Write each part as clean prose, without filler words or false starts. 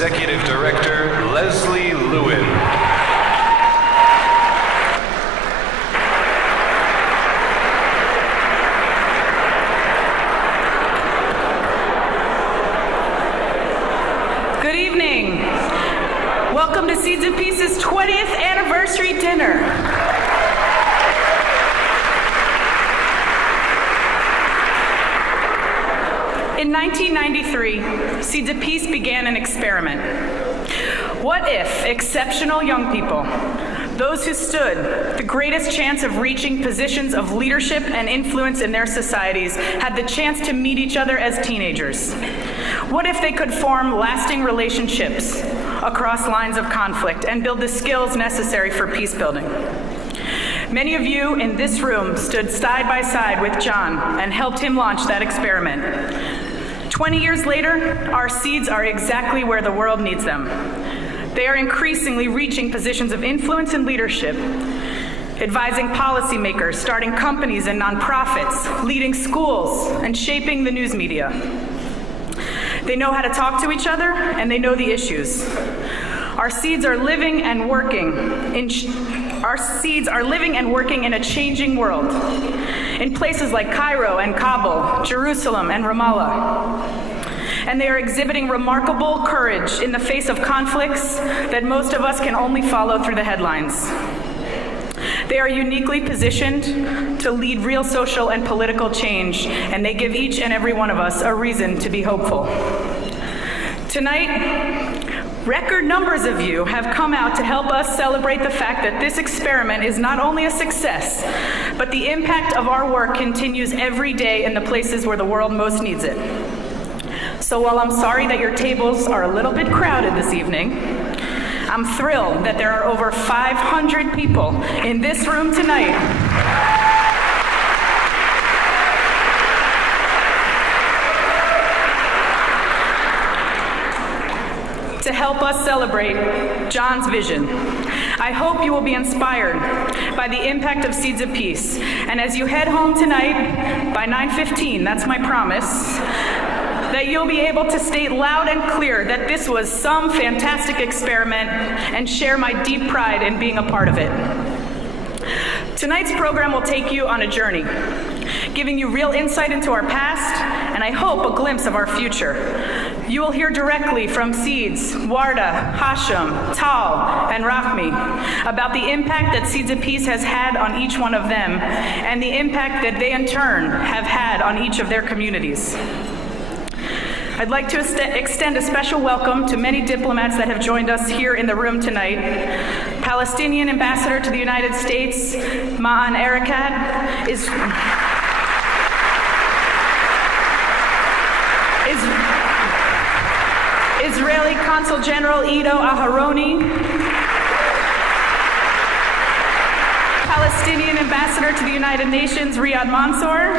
Executive Director Leslie Lewin. Good evening. Welcome to Seeds of Peace's 20th anniversary dinner. In 1993, Seeds of Peace began an experiment. What if exceptional young people, those who stood the greatest chance of reaching positions of leadership and influence in their societies, had the chance to meet each other as teenagers? What if they could form lasting relationships across lines of conflict and build the skills necessary for peace building? Many of you in this room stood side by side with John and helped him launch that experiment. 20 years later, our seeds are exactly where the world needs them. They are increasingly reaching positions of influence and leadership, advising policymakers, starting companies and nonprofits, leading schools, and shaping the news media. They know how to talk to each other, and they know the issues. Our seeds are living and working in a changing world, in places like Cairo and Kabul, Jerusalem and Ramallah. And they are exhibiting remarkable courage in the face of conflicts that most of us can only follow through the headlines. They are uniquely positioned to lead real social and political change, and they give each and every one of us a reason to be hopeful. Tonight, record numbers of you have come out to help us celebrate the fact that this experiment is not only a success, but the impact of our work continues every day in the places where the world most needs it. So while I'm sorry that your tables are a little bit crowded this evening, I'm thrilled that there are over 500 people in this room tonight to help us celebrate John's vision. I hope you will be inspired by the impact of Seeds of Peace. And as you head home tonight, by 9:15, that's my promise, that you'll be able to state loud and clear that this was some fantastic experiment and share my deep pride in being a part of it. Tonight's program will take you on a journey, giving you real insight into our past, and I hope a glimpse of our future. You will hear directly from Seeds, Warda, Hashem, Tal, and Rahmi about the impact that Seeds of Peace has had on each one of them, and the impact that they in turn have had on each of their communities. I'd like to extend a special welcome to many diplomats that have joined us here in the room tonight. Palestinian Ambassador to the United States, Ma'an Erekat, Israeli Consul General Ido Aharoni, Palestinian Ambassador to the United Nations, Riyad Mansour,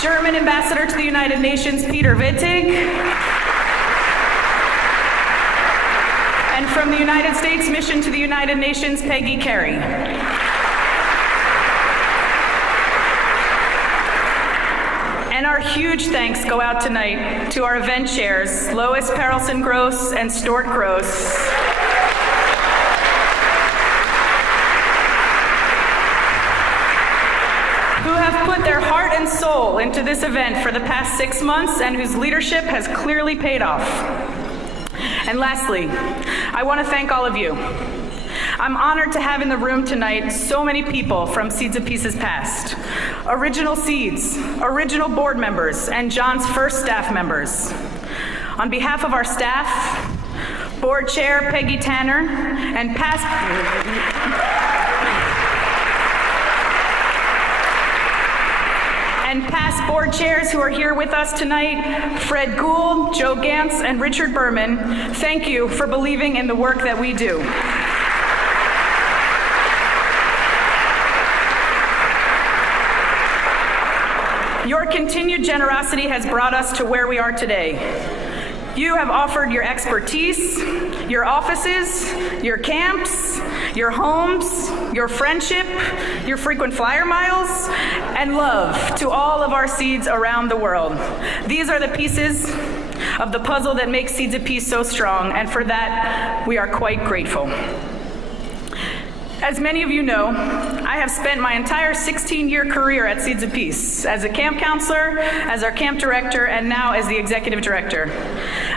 German Ambassador to the United Nations, Peter Wittig, and from the United States Mission to the United Nations, Peggy Carey. And our huge thanks go out tonight to our event chairs, Lois Perelson Gross and Stuart Gross, who have put their heart and soul into this event for the past 6 months and whose leadership has clearly paid off. And lastly, I want to thank all of you. I'm honored to have in the room tonight so many people from Seeds of Peace's past. Original Seeds, original board members, and John's first staff members. On behalf of our staff, Board Chair Peggy Tanner, and past board chairs who are here with us tonight, Fred Gould, Joe Gantz, and Richard Berman, thank you for believing in the work that we do. Your continued generosity has brought us to where we are today. You have offered your expertise, your offices, your camps, your homes, your friendship, your frequent flyer miles, and love to all of our seeds around the world. These are the pieces of the puzzle that makes Seeds of Peace so strong, and for that, we are quite grateful. As many of you know, I have spent my entire 16-year career at Seeds of Peace as a camp counselor, as our camp director, and now as the executive director.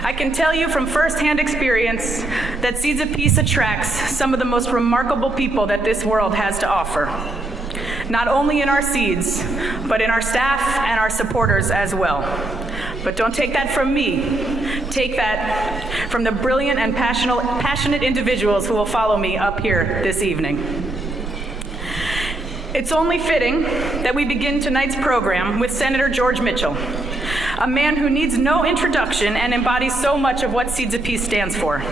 I can tell you from firsthand experience that Seeds of Peace attracts some of the most remarkable people that this world has to offer. Not only in our seeds, but in our staff and our supporters as well. But don't take that from me. Take that from the brilliant and passionate individuals who will follow me up here this evening. It's only fitting that we begin tonight's program with Senator George Mitchell, a man who needs no introduction and embodies so much of what Seeds of Peace stands for.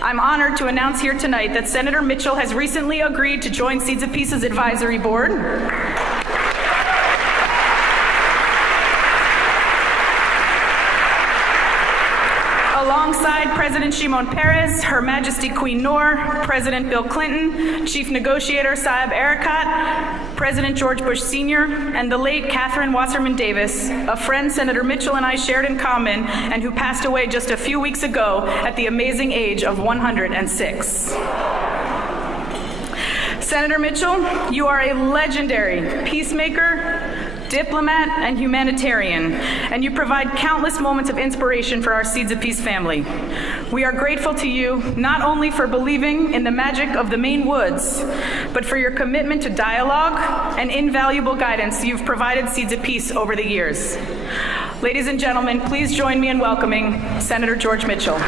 I'm honored to announce here tonight that Senator Mitchell has recently agreed to join Seeds of Peace's advisory board. Alongside President Shimon Peres, Her Majesty Queen Noor, President Bill Clinton, Chief Negotiator Saeb Erekat, President George Bush Sr., and the late Catherine Wasserman Davis, a friend Senator Mitchell and I shared in common and who passed away just a few weeks ago at the amazing age of 106. Senator Mitchell, you are a legendary peacemaker, diplomat, and humanitarian, and you provide countless moments of inspiration for our Seeds of Peace family. We are grateful to you not only for believing in the magic of the Maine woods, but for your commitment to dialogue and invaluable guidance you've provided Seeds of Peace over the years. Ladies and gentlemen, please join me in welcoming Senator George Mitchell.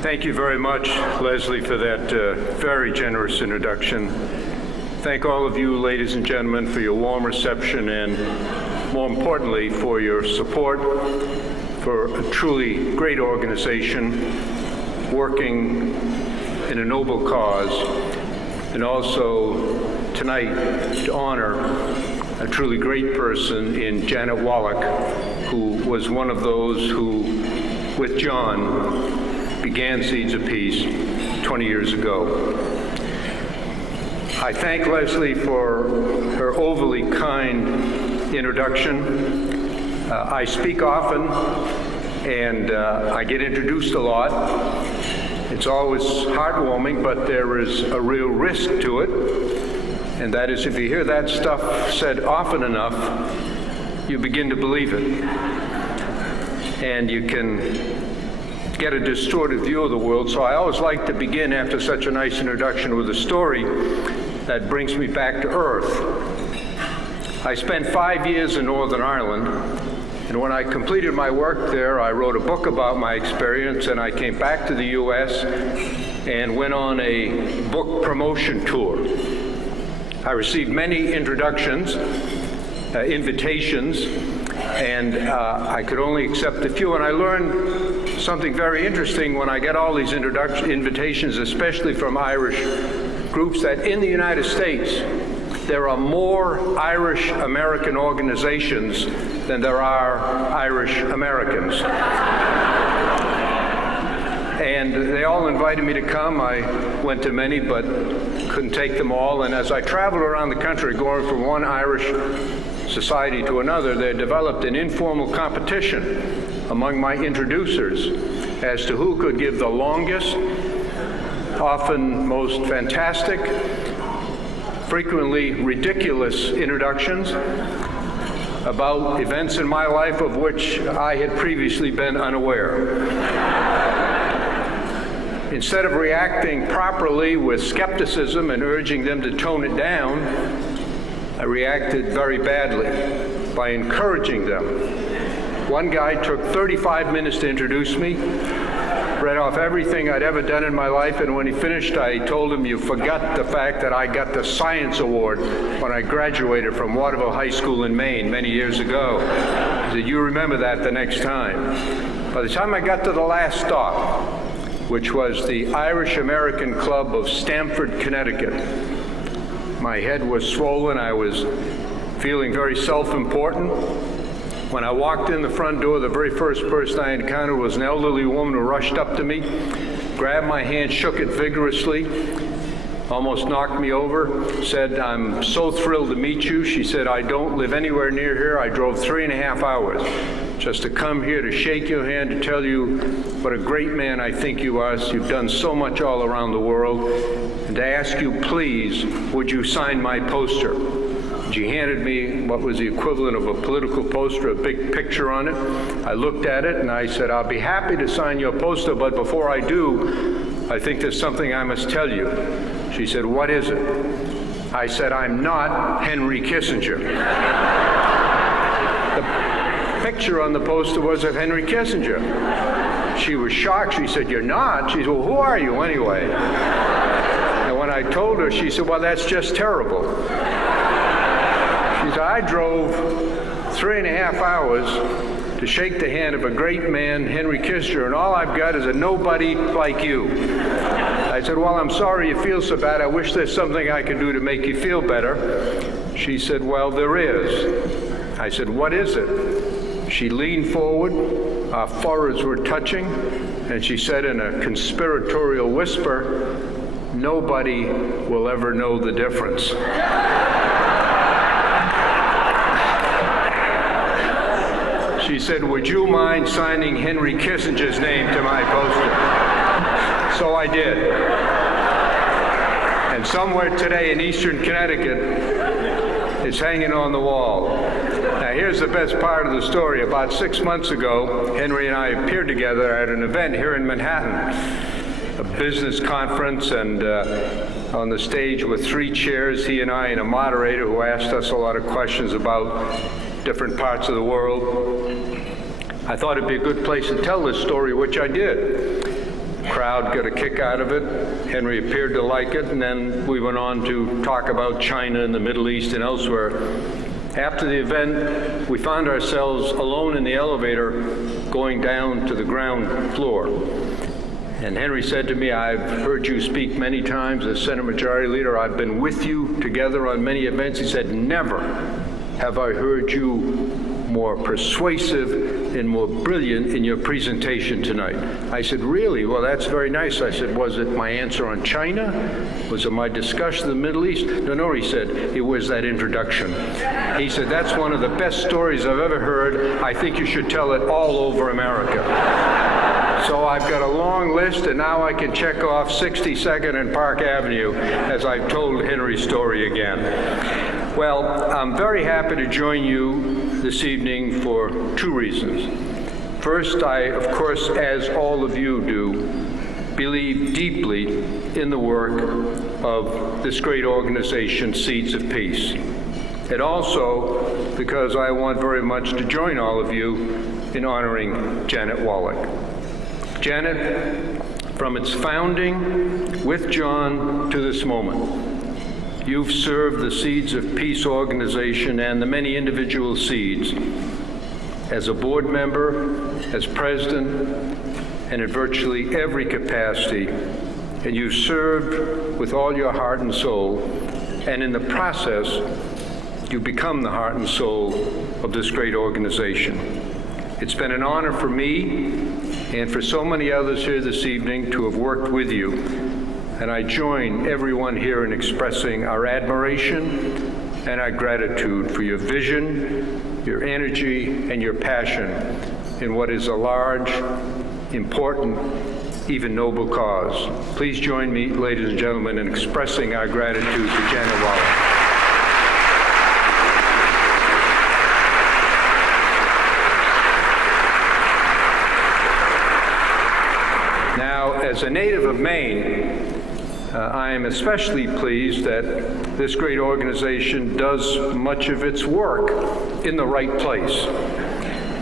Thank you very much, Leslie, for that very generous introduction. Thank all of you, ladies and gentlemen, for your warm reception and, more importantly, for your support for a truly great organization working in a noble cause, and also tonight to honor a truly great person in Janet Wallach, who was one of those who, with John, began Seeds of Peace 20 years ago. I thank Leslie for her overly kind introduction. I speak often and I get introduced a lot. It's always heartwarming, but there is a real risk to it, and that is if you hear that stuff said often enough, you begin to believe it. And you can get a distorted view of the world, so I always like to begin after such a nice introduction with a story that brings me back to earth. I spent 5 years in Northern Ireland, and when I completed my work there, I wrote a book about my experience, and I came back to the U.S. and went on a book promotion tour. I received many introductions, invitations, and I could only accept a few, and I learned something very interesting when I get all these invitations, especially from Irish groups, that in the United States there are more Irish American organizations than there are Irish Americans. And they all invited me to come. I went to many, but couldn't take them all. And as I traveled around the country, going from one Irish society to another, there developed an informal competition among my introducers as to who could give the longest, often most fantastic, frequently ridiculous introductions about events in my life of which I had previously been unaware. Instead of reacting properly with skepticism and urging them to tone it down, I reacted very badly by encouraging them. One guy took 35 minutes to introduce me, read off everything I'd ever done in my life, and when he finished, I told him, "You forgot the fact that I got the Science Award when I graduated from Waterville High School in Maine many years ago." said, you remember that the next time. By the time I got to the last stop, which was the Irish American Club of Stamford, Connecticut, my head was swollen. I was feeling very self-important. When I walked in the front door, the very first person I encountered was an elderly woman who rushed up to me, grabbed my hand, shook it vigorously, almost knocked me over, said, I'm so thrilled to meet you. She said, I don't live anywhere near here. I drove 3.5 hours just to come here to shake your hand, to tell you what a great man I think you are. You've done so much all around the world. And to ask you, please, would you sign my poster? She handed me what was the equivalent of a political poster, a big picture on it. I looked at it and I said, I'll be happy to sign your poster, but before I do, I think there's something I must tell you. She said, what is it? I said, I'm not Henry Kissinger. The picture on the poster was of Henry Kissinger. She was shocked. She said, you're not? She said, well, who are you anyway? And when I told her, she said, well, that's just terrible. She said, I drove 3.5 hours to shake the hand of a great man, Henry Kissinger, and all I've got is a nobody like you. I said, well, I'm sorry you feel so bad. I wish there's something I could do to make you feel better. She said, well, there is. I said, what is it? She leaned forward, our foreheads were touching, and she said in a conspiratorial whisper, nobody will ever know the difference. She said, would you mind signing Henry Kissinger's name to my poster? So I did. And somewhere today in eastern Connecticut, it's hanging on the wall. Now here's the best part of the story. About 6 months ago, Henry and I appeared together at an event here in Manhattan, a business conference, and on the stage were 3 chairs, he and I and a moderator who asked us a lot of questions about different parts of the world. I thought it'd be a good place to tell this story, which I did. The crowd got a kick out of it. Henry appeared to like it, and then we went on to talk about China and the Middle East and elsewhere. After the event, we found ourselves alone in the elevator going down to the ground floor. And Henry said to me, I've heard you speak many times as Senate Majority Leader. I've been with you together on many events. He said, never have I heard you more persuasive and more brilliant in your presentation tonight. I said, really? Well, that's very nice. I said, was it my answer on China? Was it my discussion of the Middle East? No, he said, it was that introduction. He said, that's one of the best stories I've ever heard. I think you should tell it all over America. So I've got a long list, and now I can check off 62nd and Park Avenue as I've told Henry's story again. Well, I'm very happy to join you this evening for 2 reasons. First, I, of course, as all of you do, believe deeply in the work of this great organization, Seeds of Peace. And also because I want very much to join all of you in honoring Janet Wallach. Janet, from its founding with John to this moment, you've served the Seeds of Peace organization and the many individual seeds as a board member, as president, and in virtually every capacity. And you've served with all your heart and soul, and in the process, you've become the heart and soul of this great organization. It's been an honor for me and for so many others here this evening to have worked with you. And I join everyone here in expressing our admiration and our gratitude for your vision, your energy, and your passion in what is a large, important, even noble cause. Please join me, ladies and gentlemen, in expressing our gratitude to Janet Wallach. Now, as a native of Maine, I am especially pleased that this great organization does much of its work in the right place.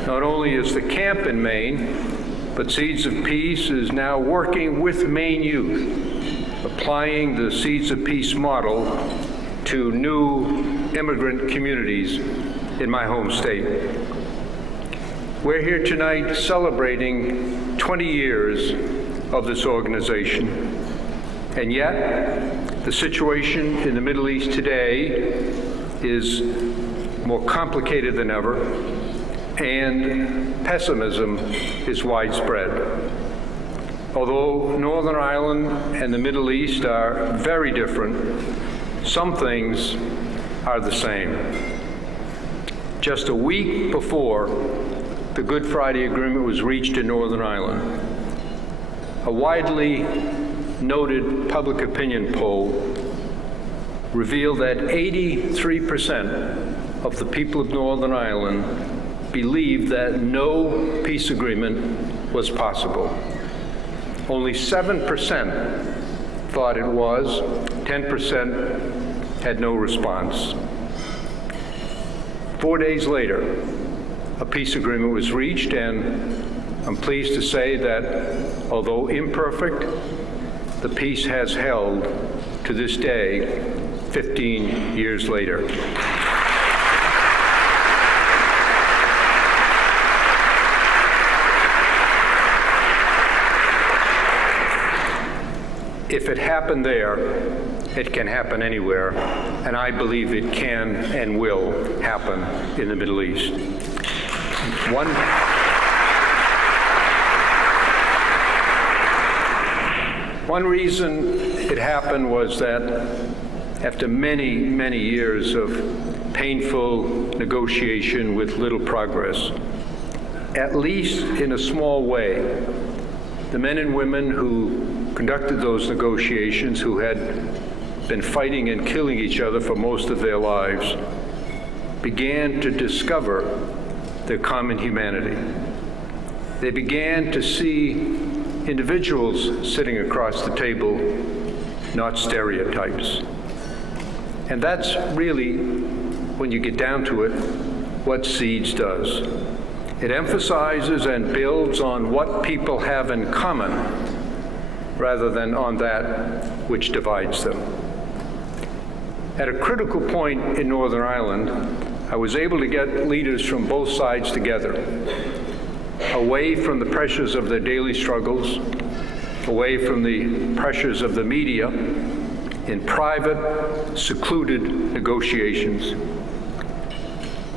Not only is the camp in Maine, but Seeds of Peace is now working with Maine youth, applying the Seeds of Peace model to new immigrant communities in my home state. We're here tonight celebrating 20 years of this organization. And yet, the situation in the Middle East today is more complicated than ever, and pessimism is widespread. Although Northern Ireland and the Middle East are very different, some things are the same. Just a week before the Good Friday Agreement was reached in Northern Ireland, a widely noted public opinion poll revealed that 83% of the people of Northern Ireland believed that no peace agreement was possible. Only 7% thought it was, 10% had no response. 4 days later, a peace agreement was reached, and I'm pleased to say that, although imperfect, the peace has held to this day, 15 years later. If it happened there, it can happen anywhere, and I believe it can and will happen in the Middle East. One reason it happened was that after many, many years of painful negotiation with little progress, at least in a small way, the men and women who conducted those negotiations, who had been fighting and killing each other for most of their lives, began to discover their common humanity. They began to see individuals sitting across the table, not stereotypes. And that's really, when you get down to it, what SEEDS does. It emphasizes and builds on what people have in common rather than on that which divides them. At a critical point in Northern Ireland, I was able to get leaders from both sides together, away from the pressures of their daily struggles, away from the pressures of the media, in private, secluded negotiations.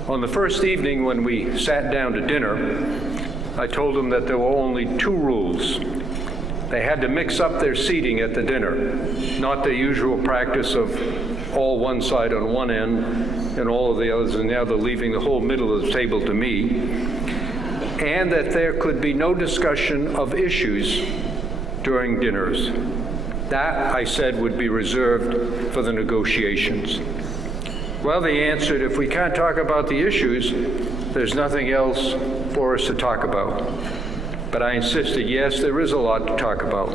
On the first evening when we sat down to dinner, I told them that there were only 2 rules. They had to mix up their seating at the dinner, not the usual practice of all one side on one end and all of the others on the other, leaving the whole middle of the table to me, and that there could be no discussion of issues during dinners. That, I said, would be reserved for the negotiations. Well, they answered, if we can't talk about the issues, there's nothing else for us to talk about. But I insisted, yes, there is a lot to talk about.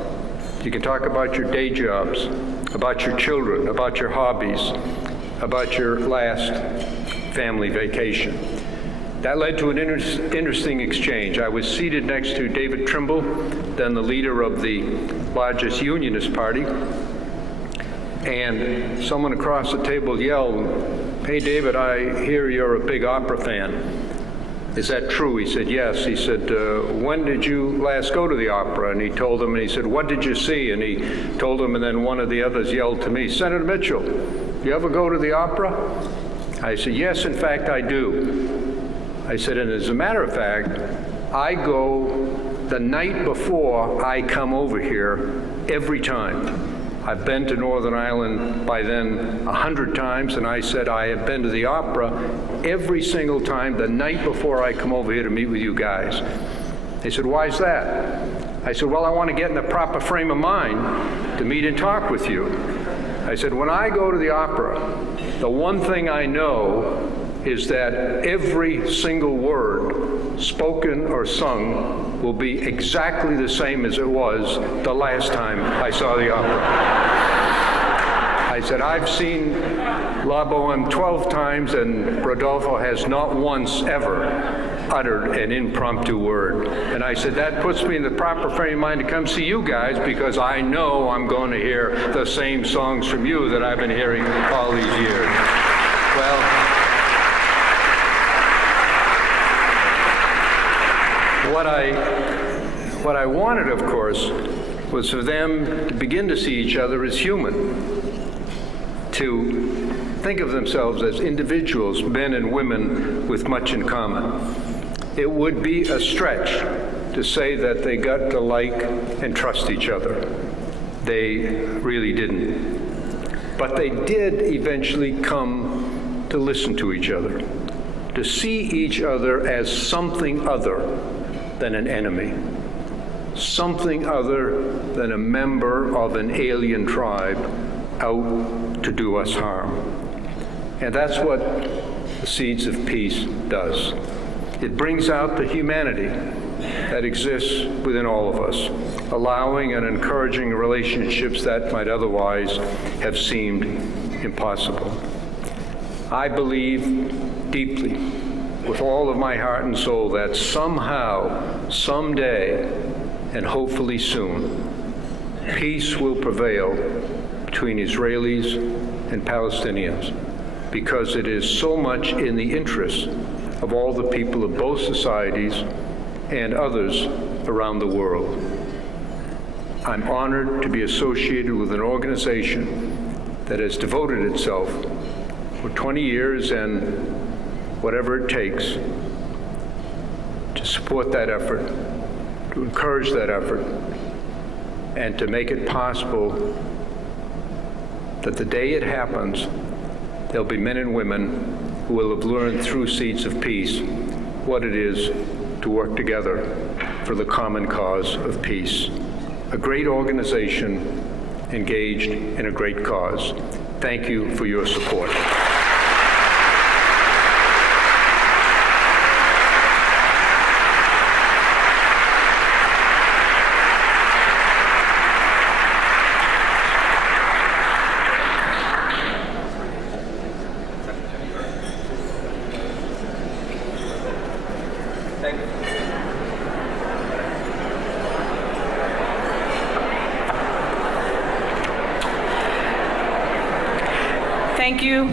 You can talk about your day jobs, about your children, about your hobbies, about your last family vacation. That led to an interesting exchange. I was seated next to David Trimble, then the leader of the largest unionist party, and someone across the table yelled, "Hey, David, I hear you're a big opera fan. Is that true?" He said, "Yes." He said, "When did you last go to the opera?" And he told them, and he said, "What did you see?" And he told them, and then one of the others yelled to me, "Senator Mitchell, you ever go to the opera?" I said, "Yes, in fact, I do." I said, "And as a matter of fact, I go the night before I come over here every time. I've been to Northern Ireland by then 100 times, and I said I have been to the opera every single time the night before I come over here to meet with you guys." They said, "Why is that?" I said, "Well, I want to get in the proper frame of mind to meet and talk with you." I said, "When I go to the opera, the one thing I know is that every single word, spoken or sung, will be exactly the same as it was the last time I saw the opera." I said, "I've seen La Boheme 12 times, and Rodolfo has not once ever uttered an impromptu word." And I said, "That puts me in the proper frame of mind to come see you guys, because I know I'm going to hear the same songs from you that I've been hearing all these years." Well, What I wanted, of course, was for them to begin to see each other as human, to think of themselves as individuals, men and women with much in common. It would be a stretch to say that they got to like and trust each other. They really didn't. But they did eventually come to listen to each other, to see each other as something other than an enemy, something other than a member of an alien tribe out to do us harm. And that's what the Seeds of Peace does. It brings out the humanity that exists within all of us, allowing and encouraging relationships that might otherwise have seemed impossible. I believe deeply, with all of my heart and soul, that somehow, someday, and hopefully soon, peace will prevail between Israelis and Palestinians, because it is so much in the interest of all the people of both societies and others around the world. I'm honored to be associated with an organization that has devoted itself for 20 years and whatever it takes to support that effort, to encourage that effort, and to make it possible that the day it happens, there'll be men and women who will have learned through Seeds of Peace what it is to work together for the common cause of peace. A great organization engaged in a great cause. Thank you for your support. Thank you,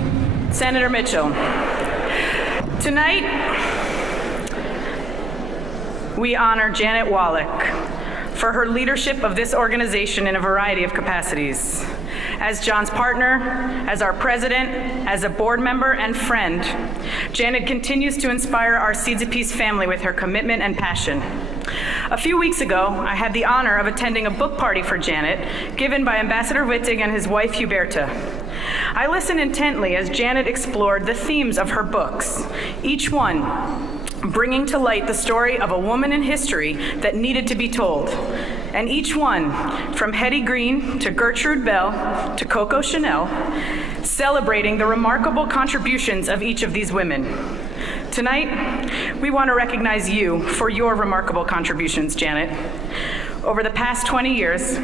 Senator Mitchell. Tonight, we honor Janet Wallach for her leadership of this organization in a variety of capacities. As John's partner, as our president, as a board member and friend, Janet continues to inspire our Seeds of Peace family with her commitment and passion. A few weeks ago, I had the honor of attending a book party for Janet, given by Ambassador Wittig and his wife, Huberta. I listened intently as Janet explored the themes of her books, each one bringing to light the story of a woman in history that needed to be told. And each one, from Hetty Green to Gertrude Bell to Coco Chanel, celebrating the remarkable contributions of each of these women. Tonight, we want to recognize you for your remarkable contributions, Janet. Over the past 20 years,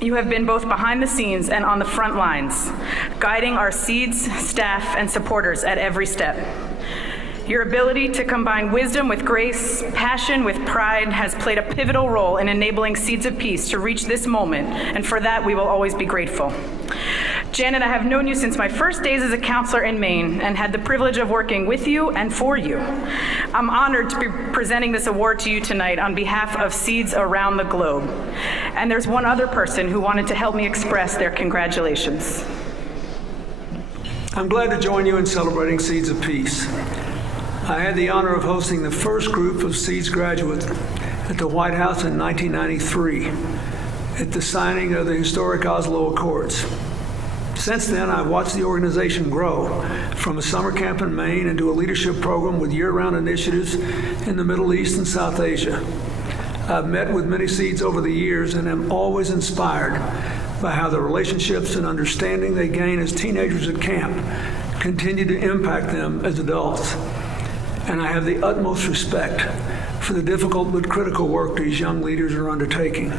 you have been both behind the scenes and on the front lines, guiding our Seeds, staff, and supporters at every step. Your ability to combine wisdom with grace, passion with pride, has played a pivotal role in enabling Seeds of Peace to reach this moment, and for that we will always be grateful. Janet, I have known you since my first days as a counselor in Maine and had the privilege of working with you and for you. I'm honored to be presenting this award to you tonight on behalf of Seeds around the globe. And there's one other person who wanted to help me express their congratulations. I'm glad to join you in celebrating Seeds of Peace. I had the honor of hosting the first group of Seeds graduates at the White House in 1993 at the signing of the historic Oslo Accords. Since then, I've watched the organization grow from a summer camp in Maine into a leadership program with year-round initiatives in the Middle East and South Asia. I've met with many Seeds over the years and am always inspired by how the relationships and understanding they gain as teenagers at camp continue to impact them as adults. And I have the utmost respect for the difficult but critical work these young leaders are undertaking.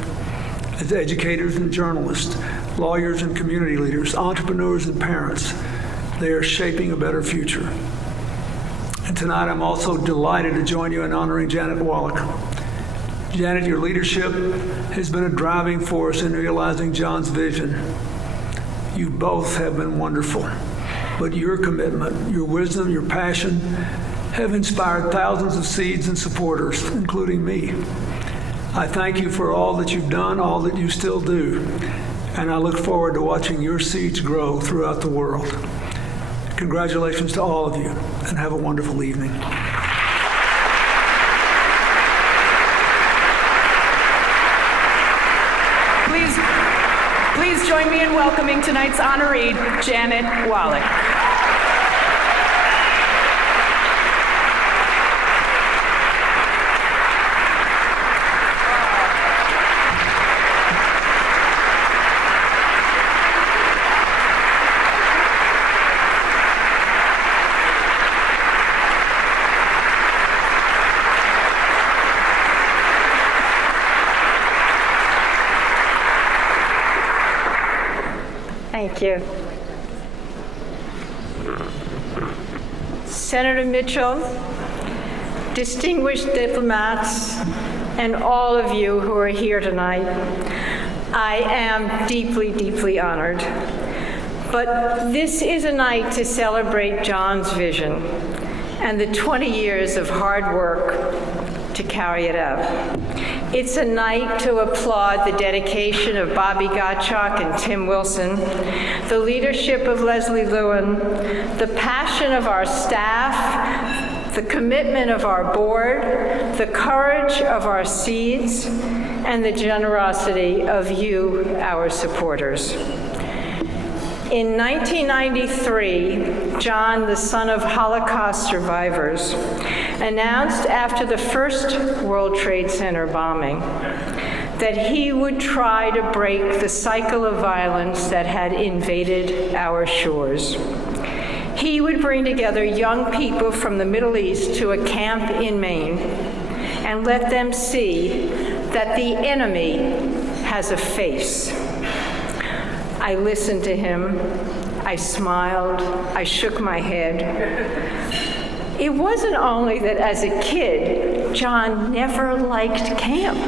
As educators and journalists, lawyers and community leaders, entrepreneurs and parents, they are shaping a better future. And tonight I'm also delighted to join you in honoring Janet Wallach. Janet, your leadership has been a driving force in realizing John's vision. You both have been wonderful, but your commitment, your wisdom, your passion have inspired thousands of seeds and supporters, including me. I thank you for all that you've done, all that you still do, and I look forward to watching your seeds grow throughout the world. Congratulations to all of you, and have a wonderful evening. Please join me in welcoming tonight's honoree, Janet Wallach. Thank you. Senator Mitchell, distinguished diplomats, and all of you who are here tonight, I am deeply, deeply honored. But this is a night to celebrate John's vision and the 20 years of hard work to carry it out. It's a night to applaud the dedication of Bobby Gottschalk and Tim Wilson, the leadership of Leslie Lewin, the passion of our staff, the commitment of our board, the courage of our seeds, and the generosity of you, our supporters. In 1993, John, the son of Holocaust survivors, announced after the first World Trade Center bombing that he would try to break the cycle of violence that had invaded our shores. He would bring together young people from the Middle East to a camp in Maine and let them see that the enemy has a face. I listened to him, I smiled, I shook my head. It wasn't only that as a kid, John never liked camp,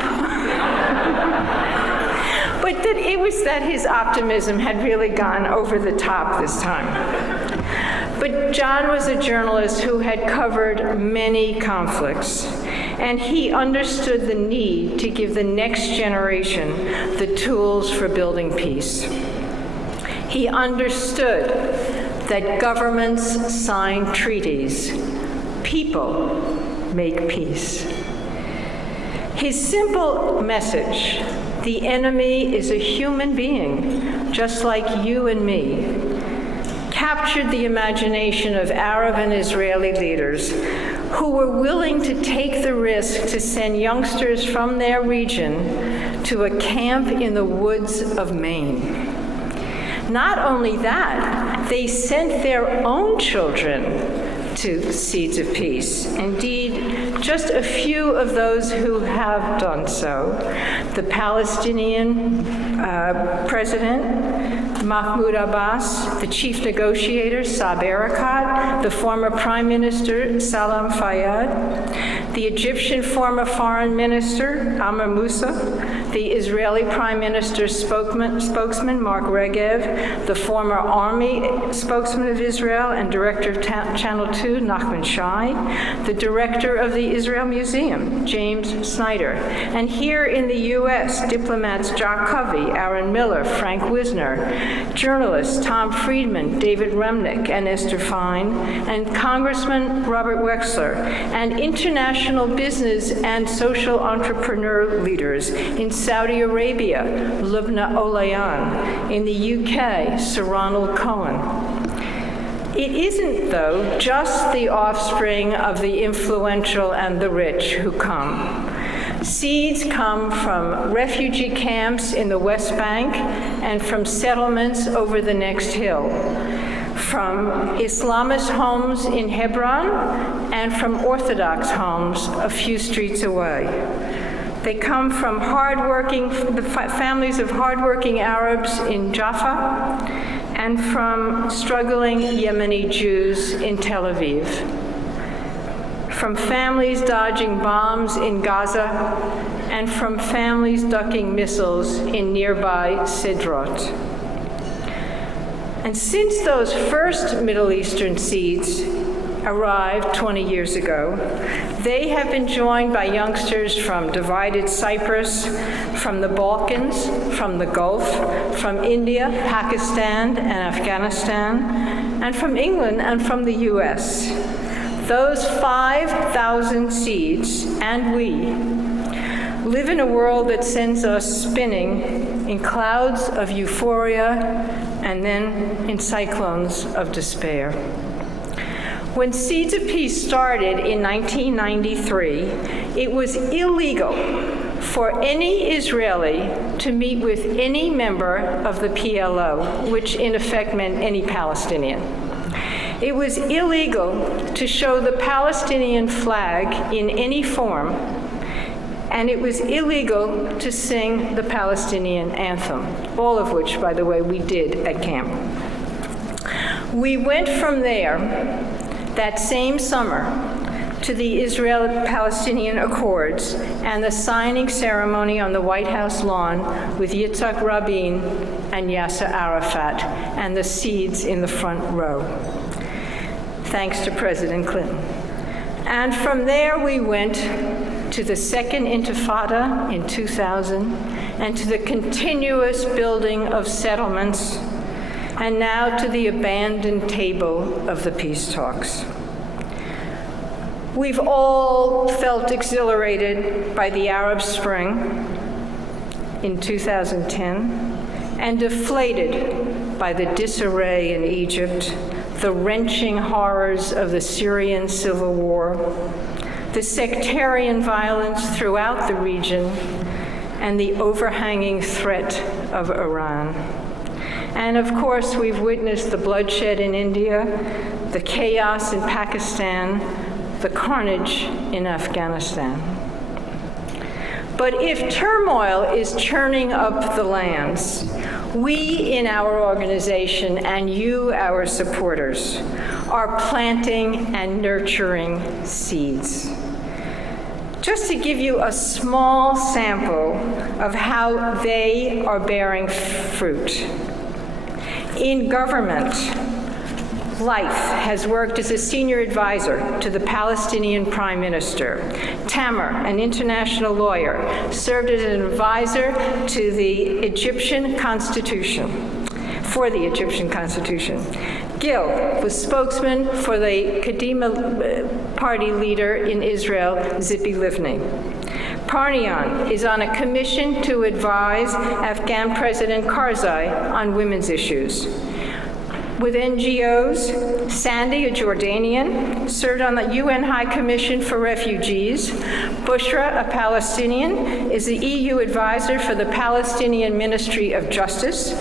but that it was that his optimism had really gone over the top this time. But John was a journalist who had covered many conflicts, and he understood the need to give the next generation the tools for building peace. He understood that governments sign treaties, people make peace. His simple message, the enemy is a human being, just like you and me, captured the imagination of Arab and Israeli leaders who were willing to take the risk to send youngsters from their region to a camp in the woods of Maine. Not only that, they sent their own children to Seeds of Peace. Indeed, just a few of those who have done so. The Palestinian president, Mahmoud Abbas, the chief negotiator, Saeb Erekat, the former Prime Minister, Salam Fayyad, the Egyptian former Foreign Minister, Amr Moussa, the Israeli Prime Minister's spokesman, Mark Regev, the former Army spokesman of Israel and director of Channel 2, Nachman Shai, the director of the Israel Museum, James Snyder, and here in the U.S., diplomats Jock Covey, Aaron Miller, Frank Wisner, journalists Tom Friedman, David Remnick, and Esther Fine, and Congressman Robert Wexler, and international business and social entrepreneur leaders in Saudi Arabia, Lubna Olayan, in the UK, Sir Ronald Cohen. It isn't, though, just the offspring of the influential and the rich who come. Seeds come from refugee camps in the West Bank and from settlements over the next hill, from Islamist homes in Hebron and from Orthodox homes a few streets away. They come from the families of hardworking Arabs in Jaffa and from struggling Yemeni Jews in Tel Aviv, from families dodging bombs in Gaza, and from families ducking missiles in nearby Sderot. And since those first Middle Eastern seeds, arrived 20 years ago, they have been joined by youngsters from divided Cyprus, from the Balkans, from the Gulf, from India, Pakistan, and Afghanistan, and from England and from the US. Those 5,000 seeds, and we, live in a world that sends us spinning in clouds of euphoria and then in cyclones of despair. When Seeds of Peace started in 1993, it was illegal for any Israeli to meet with any member of the PLO, which in effect meant any Palestinian. It was illegal to show the Palestinian flag in any form, and it was illegal to sing the Palestinian anthem, all of which, by the way, we did at camp. We went from there that same summer to the Israel-Palestinian Accords and the signing ceremony on the White House lawn with Yitzhak Rabin and Yasser Arafat and the seeds in the front row, thanks to President Clinton. And from there we went to the Second Intifada in 2000 and to the continuous building of settlements, and now to the abandoned table of the peace talks. We've all felt exhilarated by the Arab Spring in 2010 and deflated by the disarray in Egypt, the wrenching horrors of the Syrian civil war, the sectarian violence throughout the region, and the overhanging threat of Iran. And of course, we've witnessed the bloodshed in India, the chaos in Pakistan, the carnage in Afghanistan. But if turmoil is churning up the lands, we in our organization and you, our supporters, are planting and nurturing seeds. Just to give you a small sample of how they are bearing fruit. In government, Life has worked as a senior advisor to the Palestinian Prime Minister. Tamer, an international lawyer, served as an advisor to the Egyptian Constitution, for the Egyptian Constitution. Gil was spokesman for the Kadima party leader in Israel, Tzipi Livni. Parnian is on a commission to advise Afghan President Karzai on women's issues. With NGOs, Sandy, a Jordanian, served on the UN High Commission for Refugees. Bushra, a Palestinian, is the EU advisor for the Palestinian Ministry of Justice.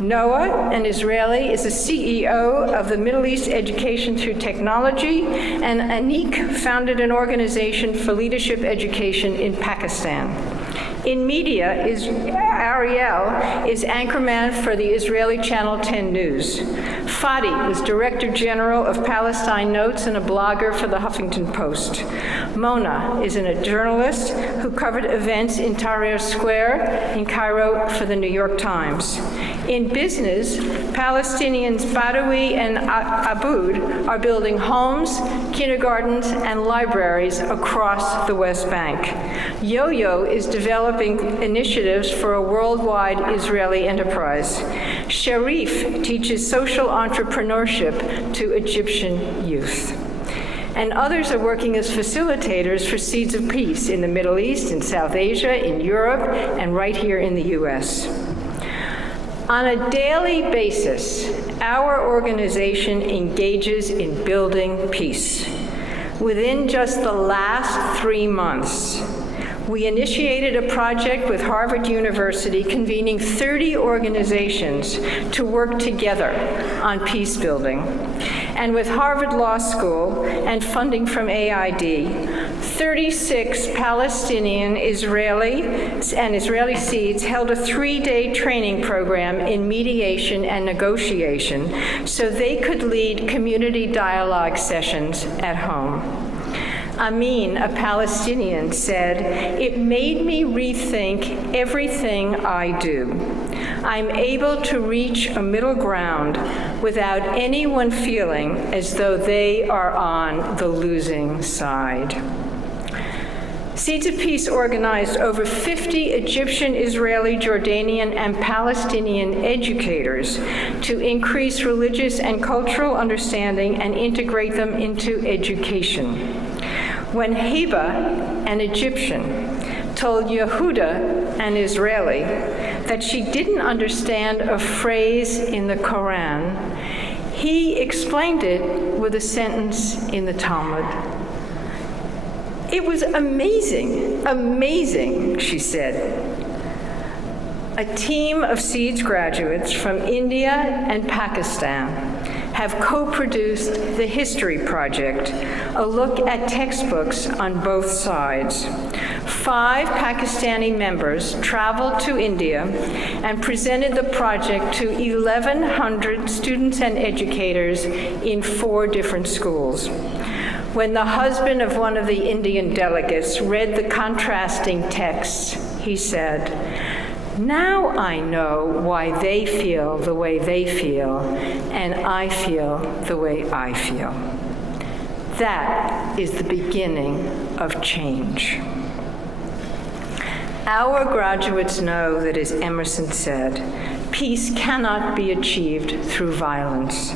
Noah, an Israeli, is the CEO of the Middle East Education Through Technology, and Anik founded an organization for leadership education in Pakistan. In media, Ariel is anchorman for the Israeli Channel 10 News. Fadi was Director General of Palestine Notes and a blogger for the Huffington Post. Mona is a journalist who covered events in Tahrir Square in Cairo for the New York Times. In business, Palestinians Badawi and Aboud are building homes, kindergartens, and libraries across the West Bank. Yo-Yo is developing initiatives for a worldwide Israeli enterprise. Sharif teaches social entrepreneurship to Egyptian youth. And others are working as facilitators for Seeds of Peace in the Middle East, in South Asia, in Europe, and right here in the US. On a daily basis, our organization engages in building peace. Within just the last 3 months, we initiated a project with Harvard University convening 30 organizations to work together on peace building. And with Harvard Law School and funding from AID, 36 Palestinian, Israeli Seeds held a 3-day training program in mediation and negotiation so they could lead community dialogue sessions at home. Amin, a Palestinian, said, "It made me rethink everything I do. I'm able to reach a middle ground without anyone feeling as though they are on the losing side. Seeds of Peace organized over 50 Egyptian, Israeli, Jordanian, and Palestinian educators to increase religious and cultural understanding and integrate them into education. When Heba, an Egyptian, told Yehuda, an Israeli, that she didn't understand a phrase in the Quran, he explained it with a sentence in the Talmud. It was amazing, amazing, she said. A team of Seeds graduates from India and Pakistan have co-produced the History Project, a look at textbooks on both sides. 5 Pakistani members traveled to India and presented the project to 1,100 students and educators in 4 different schools. When the husband of one of the Indian delegates read the contrasting texts, he said, "Now I know why they feel the way they feel, and I feel the way I feel." That is the beginning of change. Our graduates know that, as Emerson said, peace cannot be achieved through violence.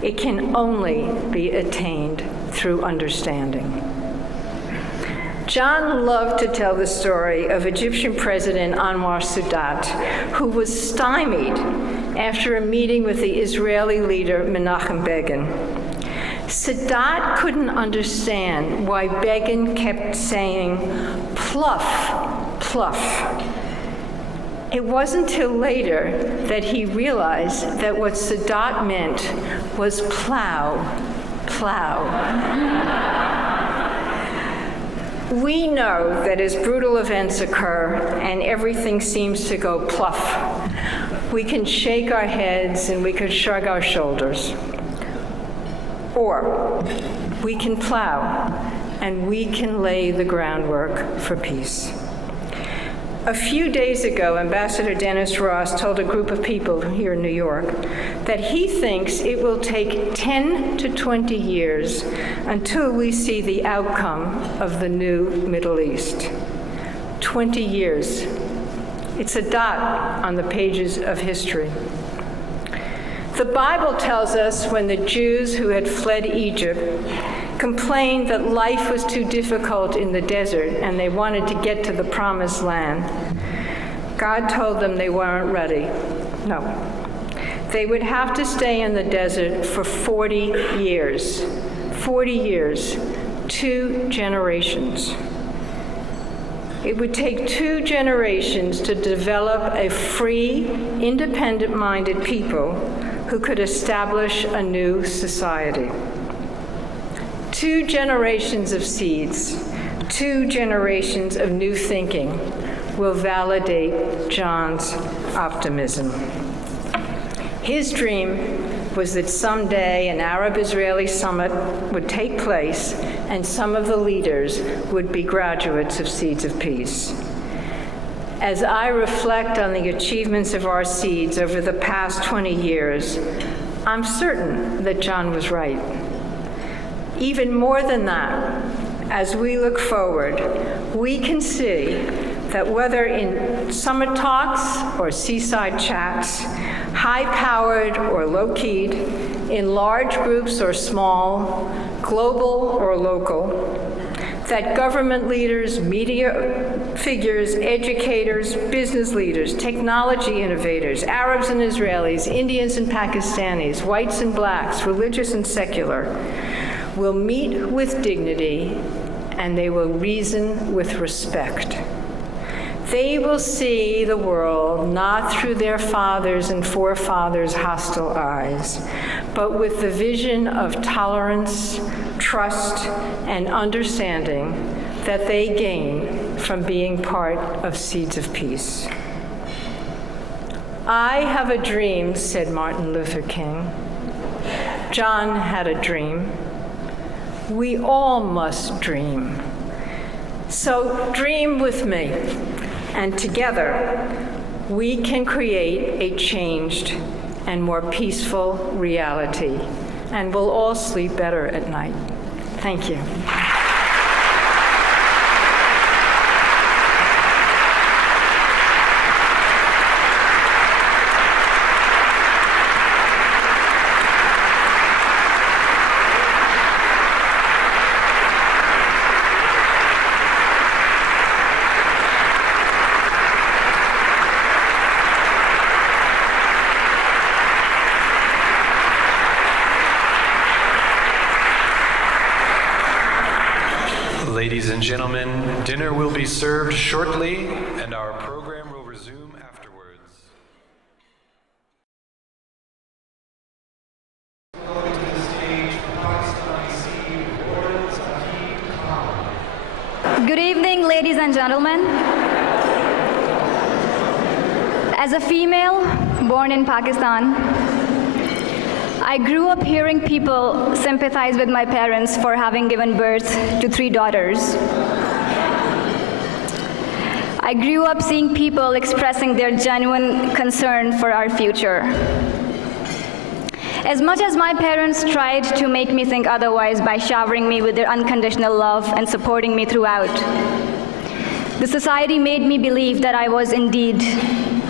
It can only be attained through understanding. John loved to tell the story of Egyptian President Anwar Sadat, who was stymied after a meeting with the Israeli leader Menachem Begin. Sadat couldn't understand why Begin kept saying, "Pluff, pluff." It wasn't till later that he realized that what Sadat meant was plow, plow. We know that as brutal events occur and everything seems to go pluff, we can shake our heads and we can shrug our shoulders. Or we can plow and we can lay the groundwork for peace. A few days ago, Ambassador Dennis Ross told a group of people here in New York that he thinks it will take 10 to 20 years until we see the outcome of the new Middle East. 20 years. It's a dot on the pages of history. The Bible tells us when the Jews who had fled Egypt complained that life was too difficult in the desert and they wanted to get to the promised land, God told them they weren't ready. No. They would have to stay in the desert for 40 years. 40 years. 2 generations. It would take 2 generations to develop a free, independent-minded people who could establish a new society. 2 generations of seeds, 2 generations of new thinking will validate John's optimism. His dream was that someday an Arab-Israeli summit would take place and some of the leaders would be graduates of Seeds of Peace. As I reflect on the achievements of our seeds over the past 20 years, I'm certain that John was right. Even more than that, as we look forward, we can see that whether in summit talks or seaside chats, high-powered or low-keyed, in large groups or small, global or local, that government leaders, media figures, educators, business leaders, technology innovators, Arabs and Israelis, Indians and Pakistanis, whites and blacks, religious and secular, will meet with dignity and they will reason with respect. They will see the world not through their fathers' and forefathers' hostile eyes, but with the vision of tolerance, trust, and understanding that they gain from being part of Seeds of Peace. I have a dream, said Martin Luther King. John had a dream. We all must dream. So dream with me, and together we can create a changed and more peaceful reality, and we'll all sleep better at night. Thank you. Ladies and gentlemen, dinner will be served shortly, and our program will resume afterwards. Good evening, ladies and gentlemen. As a female born in Pakistan, I grew up hearing people sympathize with my parents for having given birth to 3 daughters. I grew up seeing people expressing their genuine concern for our future. As much as my parents tried to make me think otherwise by showering me with their unconditional love and supporting me throughout, the society made me believe that I was indeed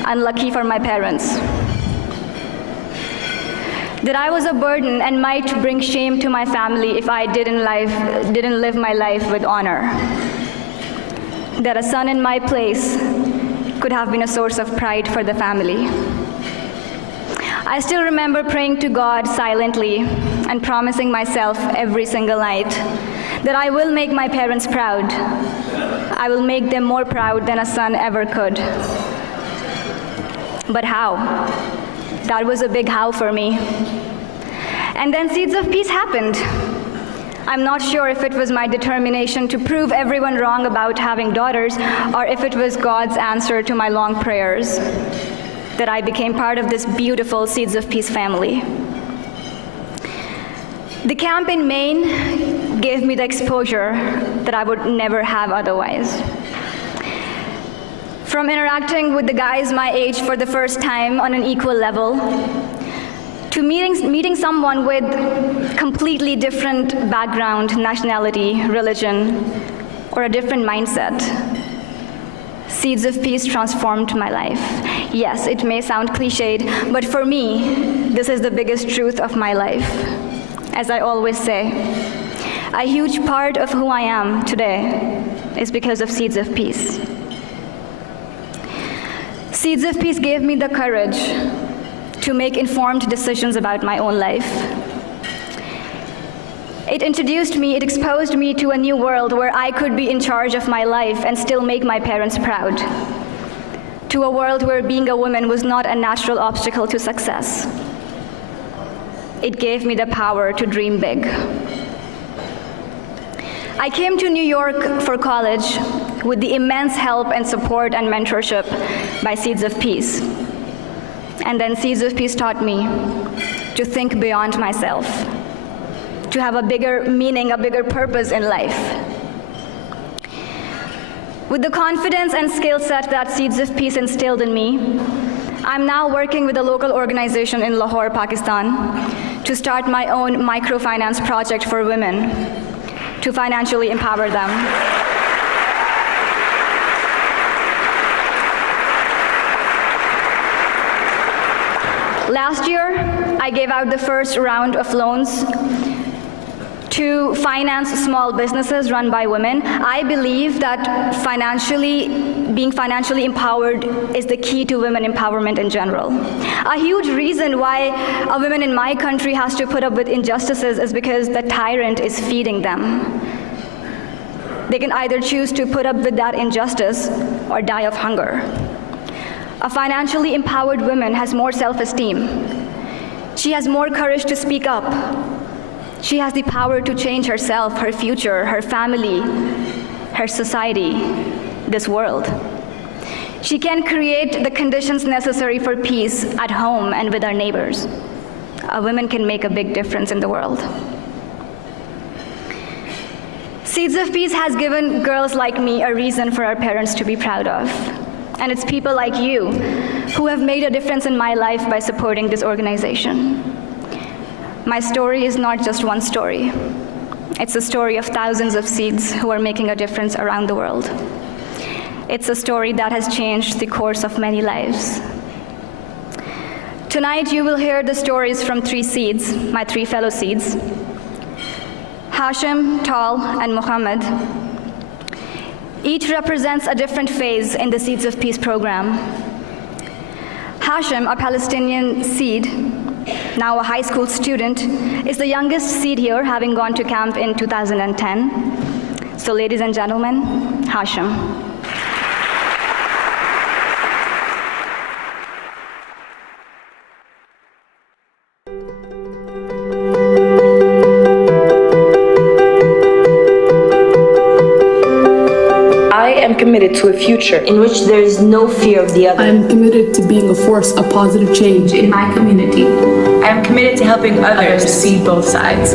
unlucky for my parents, that I was a burden and might bring shame to my family if I didn't live my life with honor, that a son in my place could have been a source of pride for the family. I still remember praying to God silently and promising myself every single night that I will make my parents proud. I will make them more proud than a son ever could. But how? That was a big how for me. And then Seeds of Peace happened. I'm not sure if it was my determination to prove everyone wrong about having daughters, or if it was God's answer to my long prayers, that I became part of this beautiful Seeds of Peace family. The camp in Maine gave me the exposure that I would never have otherwise. From interacting with the guys my age for the first time on an equal level, to meeting someone with completely different background, nationality, religion, or a different mindset, Seeds of Peace transformed my life. Yes, it may sound cliched, but for me, this is the biggest truth of my life. As I always say, a huge part of who I am today is because of Seeds of Peace. Seeds of Peace gave me the courage to make informed decisions about my own life. It introduced me, it exposed me to a new world where I could be in charge of my life and still make my parents proud. To a world where being a woman was not a natural obstacle to success. It gave me the power to dream big. I came to New York for college with the immense help and support and mentorship by Seeds of Peace. And then Seeds of Peace taught me to think beyond myself, to have a bigger meaning, a bigger purpose in life. With the confidence and skill set that Seeds of Peace instilled in me, I'm now working with a local organization in Lahore, Pakistan, to start my own microfinance project for women, to financially empower them. Last year, I gave out the first round of loans to finance small businesses run by women. I believe that being financially empowered is the key to women empowerment in general. A huge reason why a woman in my country has to put up with injustices is because the tyrant is feeding them. They can either choose to put up with that injustice or die of hunger. A financially empowered woman has more self-esteem. She has more courage to speak up. She has the power to change herself, her future, her family, her society, this world. She can create the conditions necessary for peace at home and with our neighbors. A woman can make a big difference in the world. Seeds of Peace has given girls like me a reason for our parents to be proud of. and it's people like you who have made a difference in my life by supporting this organization. My story is not just one story. It's a story of thousands of seeds who are making a difference around the world. It's a story that has changed the course of many lives. Tonight, you will hear the stories from 3 seeds, my 3 fellow seeds, Hashim, Tal, and Muhammad. Each represents a different phase in the Seeds of Peace program. Hashim, a Palestinian seed, now a high school student, is the youngest seed here, having gone to camp in 2010. So ladies and gentlemen, Hashim. I am committed to a future in which there is no fear of the other. I am committed to being a force of positive change in my community. I am committed to helping others see both sides.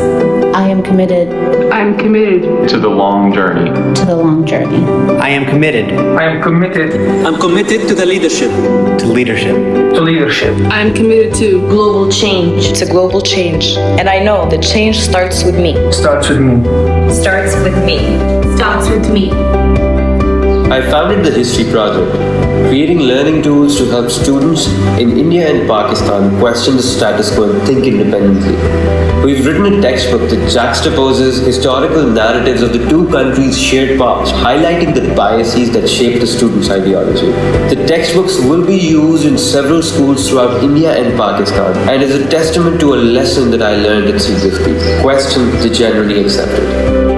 I am committed. I am committed To the long journey. To the long journey. I am committed. I am committed. I'm committed to the leadership. To leadership. To leadership. I am committed to global change. To global change. And I know that change starts with me. Starts with me. Starts with me. Starts with me. I founded the History Project, creating learning tools to help students in India and Pakistan question the status quo and think independently. We've written a textbook that juxtaposes historical narratives of the 2 countries' shared past, highlighting the biases that shape the students' ideology. The textbooks will be used in several schools throughout India and Pakistan, and is a testament to a lesson that I learned at Seeds of Peace: question the generally accepted.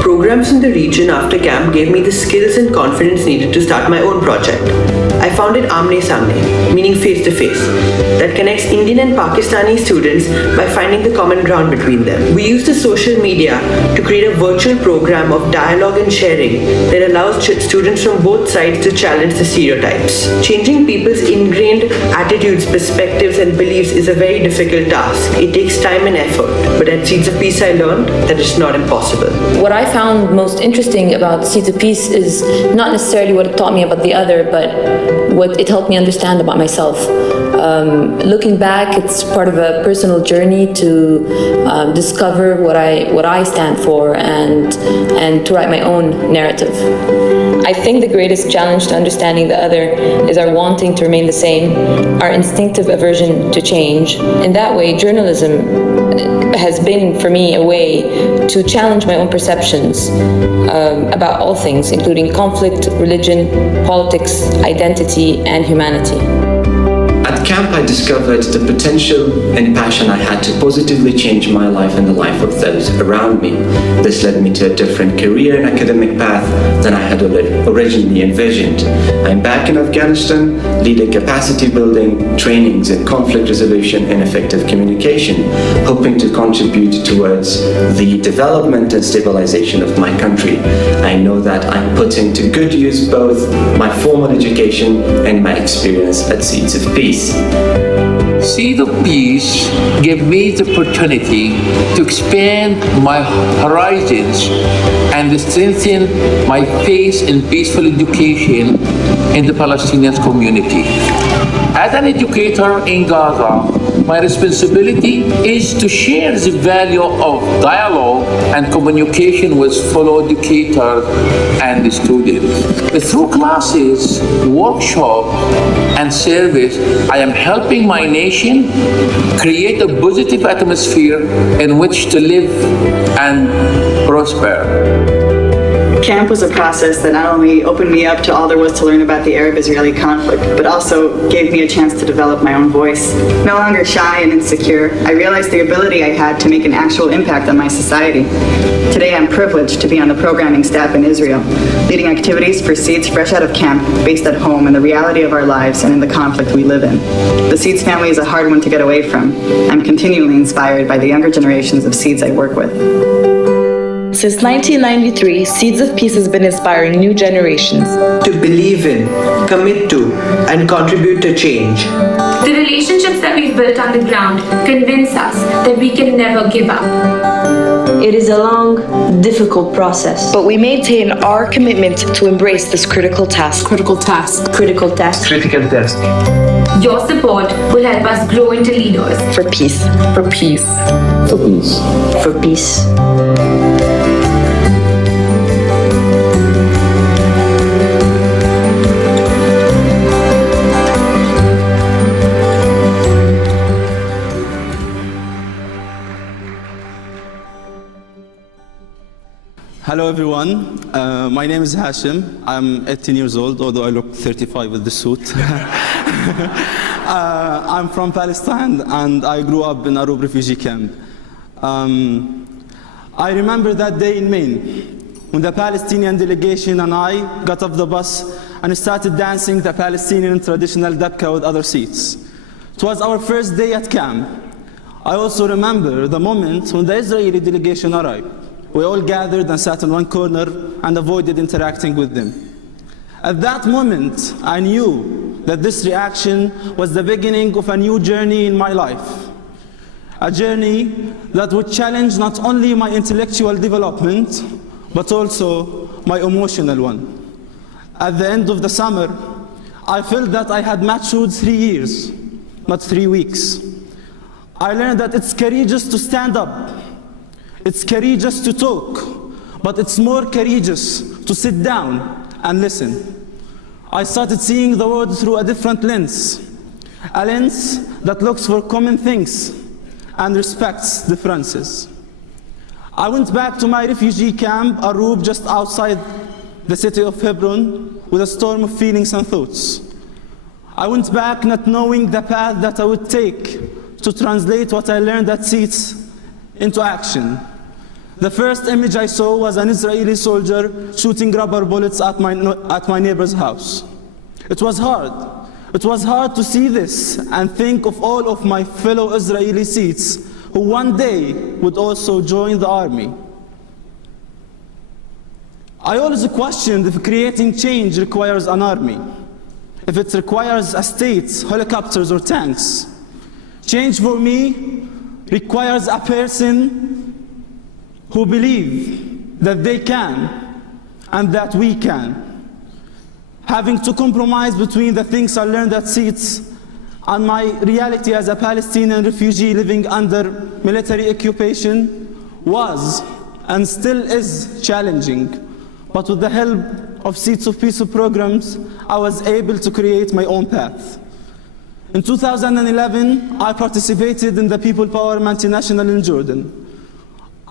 Programs in the region after camp gave me the skills and confidence needed to start my own project. I founded Amne Samne, meaning face to face, that connects Indian and Pakistani students by finding the common ground between them. We used the social media to create a virtual program of dialogue and sharing that allows students from both sides to challenge the stereotypes. Changing people's ingrained attitudes, perspectives, and beliefs is a very difficult task. It takes time and effort, but at Seeds of Peace I learned that it's not impossible. What I found most interesting about Seeds of Peace is not necessarily what it taught me about the other, but what it helped me understand about myself. Looking back, it's part of a personal journey to discover what I stand for and to write my own narrative. I think the greatest challenge to understanding the other is our wanting to remain the same, our instinctive aversion to change. In that way, journalism has been for me a way to challenge my own perceptions about all things, including conflict, religion, politics, identity, and humanity. At camp, I discovered the potential and passion I had to positively change my life and the life of those around me. This led me to a different career and academic path than I had originally envisioned. I'm back in Afghanistan, leading capacity building, trainings in conflict resolution and effective communication, hoping to contribute towards the development and stabilization of my country. I know that I'm putting to good use both my formal education and my experience at Seeds of Peace. Seed of Peace gave me the opportunity to expand my horizons and strengthen my faith in peaceful education in the Palestinian community. As an educator in Gaza, my responsibility is to share the value of dialogue and communication with fellow educators and students. Through classes, workshops, and service, I am helping my nation create a positive atmosphere in which to live and prosper. Camp was a process that not only opened me up to all there was to learn about the Arab-Israeli conflict, but also gave me a chance to develop my own voice. No longer shy and insecure, I realized the ability I had to make an actual impact on my society. Today I'm privileged to be on the programming staff in Israel, leading activities for Seeds fresh out of camp, based at home in the reality of our lives and in the conflict we live in. The Seeds family is a hard one to get away from. I'm continually inspired by the younger generations of Seeds I work with. Since 1993, Seeds of Peace has been inspiring new generations to believe in, commit to, and contribute to change. The relationships that we've built on the ground convince us that we can never give up. It is a long, difficult process, but we maintain our commitment to embrace this critical task. Critical task. Critical task. Critical test. Your support will help us grow into leaders. For peace. For peace. For peace. For peace. Hello everyone, my name is Hashim. I'm 18 years old, although I look 35 with the suit. I'm from Palestine and I grew up in Arub refugee camp. I remember that day in Maine when the Palestinian delegation and I got off the bus and started dancing the Palestinian traditional dabka with other seats. It was our first day at camp. I also remember the moment when the Israeli delegation arrived. We all gathered and sat in one corner and avoided interacting with them. At that moment, I knew that this reaction was the beginning of a new journey in my life. A journey that would challenge not only my intellectual development, but also my emotional one. At the end of the summer, I felt that I had matured 3 years, not 3 weeks. I learned that it's courageous to stand up. It's courageous to talk, but it's more courageous to sit down and listen. I started seeing the world through a different lens, a lens that looks for common things and respects differences. I went back to my refugee camp, Arub, just outside the city of Hebron, with a storm of feelings and thoughts. I went back not knowing the path that I would take to translate what I learned at Seeds into action. The first image I saw was an Israeli soldier shooting rubber bullets at my neighbor's house. It was hard. It was hard to see this and think of all of my fellow Israeli Seeds who one day would also join the army. I always questioned if creating change requires an army, if it requires a state, helicopters or tanks. Change for me requires a person who believe that they can and that we can. Having to compromise between the things I learned at Seeds and my reality as a Palestinian refugee living under military occupation was and still is challenging. But with the help of Seeds of Peace programs, I was able to create my own path. In 2011, I participated in the People Power Multinational in Jordan.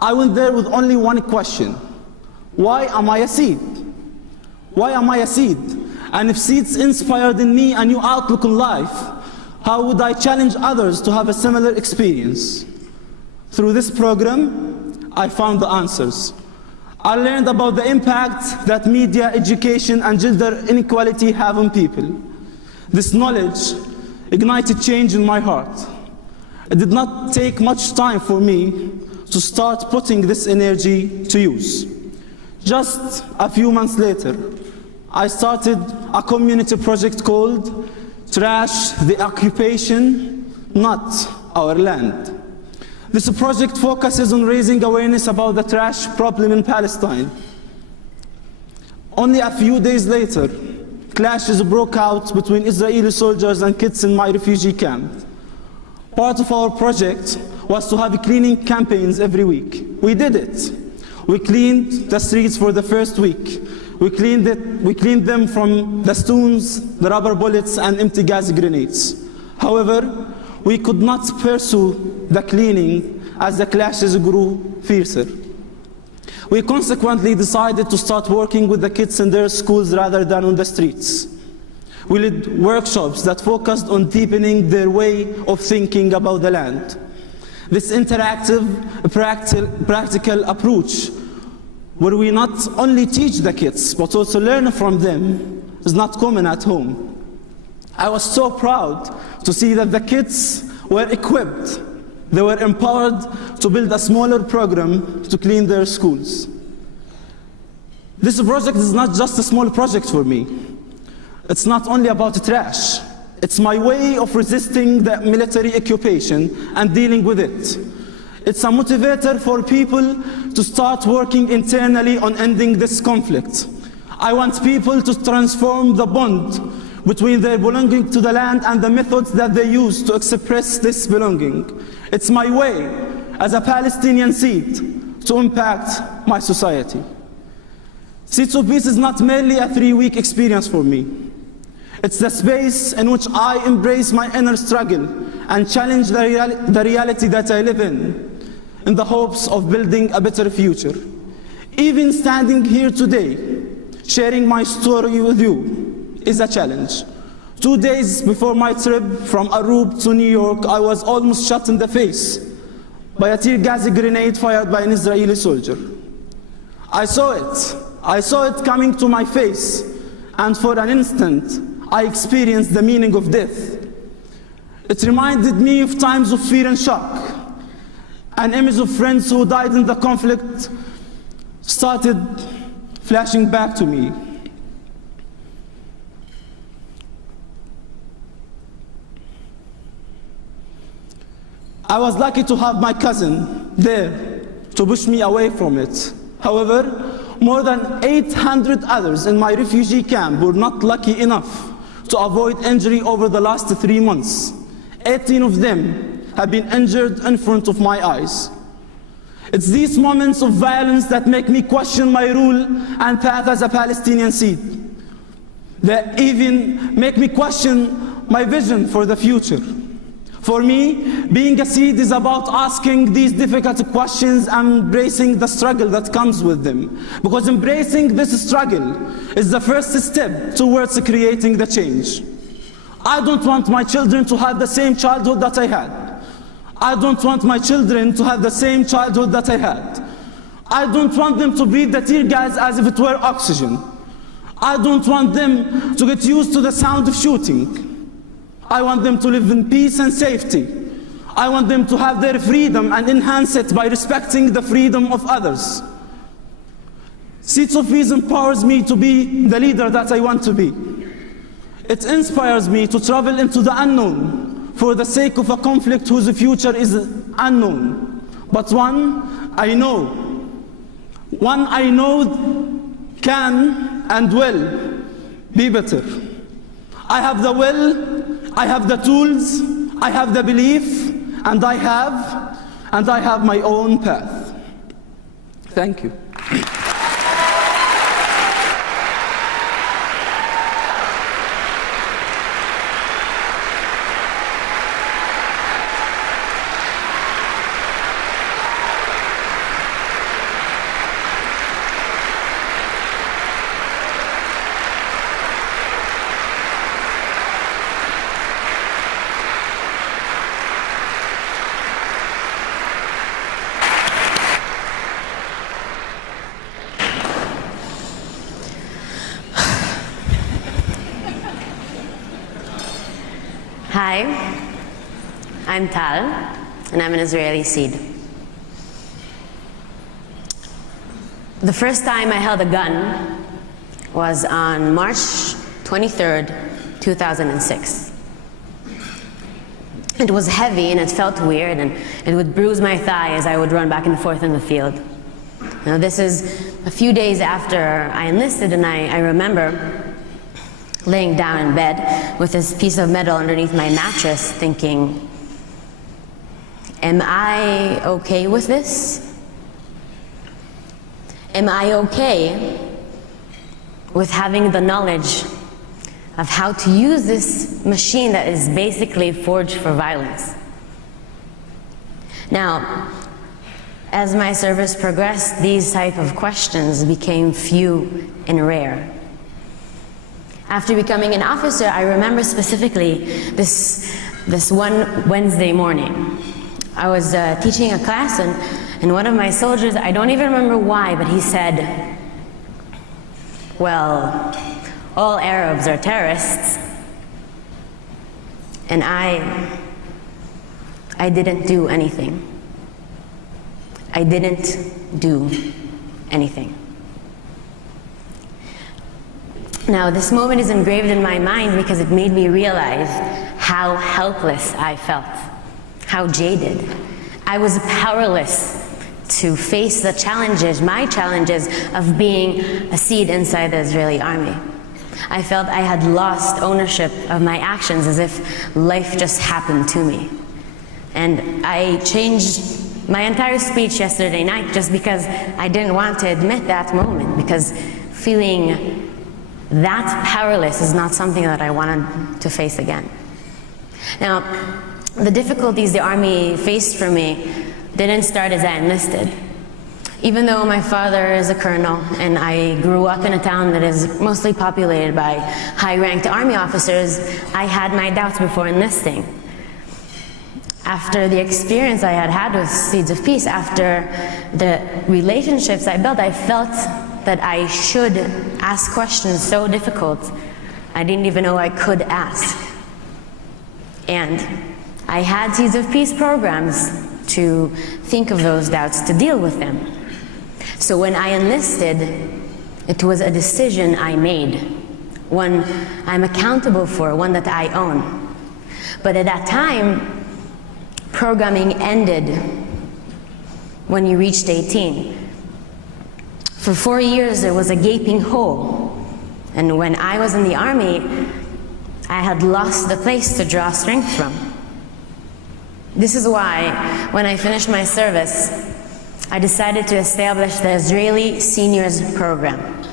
I went there with only one question. Why am I a Seed? Why am I a Seed? And if Seeds inspired in me a new outlook on life, how would I challenge others to have a similar experience? Through this program, I found the answers. I learned about the impact that media, education, and gender inequality have on people. This knowledge ignited change in my heart. It did not take much time for me to start putting this energy to use. Just a few months later, I started a community project called Trash the Occupation, Not Our Land. This project focuses on raising awareness about the trash problem in Palestine. Only a few days later, clashes broke out between Israeli soldiers and kids in my refugee camp. Part of our project was to have cleaning campaigns every week. We did it. We cleaned the streets for the first week. We cleaned them from the stones, the rubber bullets, and empty gas grenades. However, we could not pursue the cleaning as the clashes grew fiercer. We consequently decided to start working with the kids in their schools rather than on the streets. We led workshops that focused on deepening their way of thinking about the land. This interactive, practical approach, where we not only teach the kids, but also learn from them, is not common at home. I was so proud to see that the kids were equipped They were empowered to build a smaller program to clean their schools. This project is not just a small project for me. It's not only about trash. It's my way of resisting the military occupation and dealing with it. It's a motivator for people to start working internally on ending this conflict. I want people to transform the bond between their belonging to the land and the methods that they use to express this belonging. It's my way, as a Palestinian seed, to impact my society. Seeds of Peace is not merely a 3-week experience for me. It's the space in which I embrace my inner struggle and challenge the reality that I live in the hopes of building a better future. Even standing here today, sharing my story with you is a challenge. 2 days before my trip from Arub to New York, I was almost shot in the face by a tear gas grenade fired by an Israeli soldier. I saw it coming to my face, and for an instant, I experienced the meaning of death. It reminded me of times of fear and shock. An image of friends who died in the conflict started flashing back to me. I was lucky to have my cousin there to push me away from it. However, more than 800 others in my refugee camp were not lucky enough to avoid injury over the last 3 months. 18 of them have been injured in front of my eyes. It's these moments of violence that make me question my role and path as a Palestinian seed. That even make me question my vision for the future. For me, being a seed is about asking these difficult questions and embracing the struggle that comes with them. Because embracing this struggle is the first step towards creating the change. I don't want my children to have the same childhood that I had. I don't want my children to have the same childhood that I had. I don't want them to breathe the tear gas as if it were oxygen. I don't want them to get used to the sound of shooting. I want them to live in peace and safety. I want them to have their freedom and enhance it by respecting the freedom of others. Seeds of Peace empowers me to be the leader that I want to be. It inspires me to travel into the unknown for the sake of a conflict whose future is unknown, but one I know can and will be better. I have the will, I have the tools, I have the belief, and I have my own path. Thank you. Hi, I'm Tal, and I'm an Israeli seed. The first time I held a gun was on March 23rd, 2006. It was heavy and it felt weird, and it would bruise my thigh as I would run back and forth in the field. Now, this is a few days after I enlisted, and I remember laying down in bed with this piece of metal underneath my mattress thinking, am I okay with this? Am I okay with having the knowledge of how to use this machine that is basically forged for violence? Now, as my service progressed, these type of questions became few and rare. After becoming an officer, I remember specifically this one Wednesday morning. I was teaching a class, and one of my soldiers, I don't even remember why, but he said, well, all Arabs are terrorists. And I I didn't do anything. I didn't do anything. Now, this moment is engraved in my mind because it made me realize how helpless I felt, how jaded. I was powerless to face the challenges, my challenges of being a Seed inside the Israeli army. I felt I had lost ownership of my actions, as if life just happened to me. And I changed my entire speech yesterday night just because I didn't want to admit that moment, because feeling that powerless is not something that I wanted to face again. Now, the difficulties the Army faced for me didn't start as I enlisted. Even though my father is a colonel and I grew up in a town that is mostly populated by high-ranked Army officers, I had my doubts before enlisting. After the experience I had had with Seeds of Peace, after the relationships I built, I felt that I should ask questions so difficult I didn't even know I could ask. And I had Seeds of Peace programs to think of those doubts, to deal with them. So when I enlisted, it was a decision I made, one I'm accountable for, one that I own. But at that time, programming ended when you reached 18. For 4 years, there was a gaping hole. And when I was in the Army, I had lost the place to draw strength from. This is why, when I finished my service, I decided to establish the Israeli Seniors Program.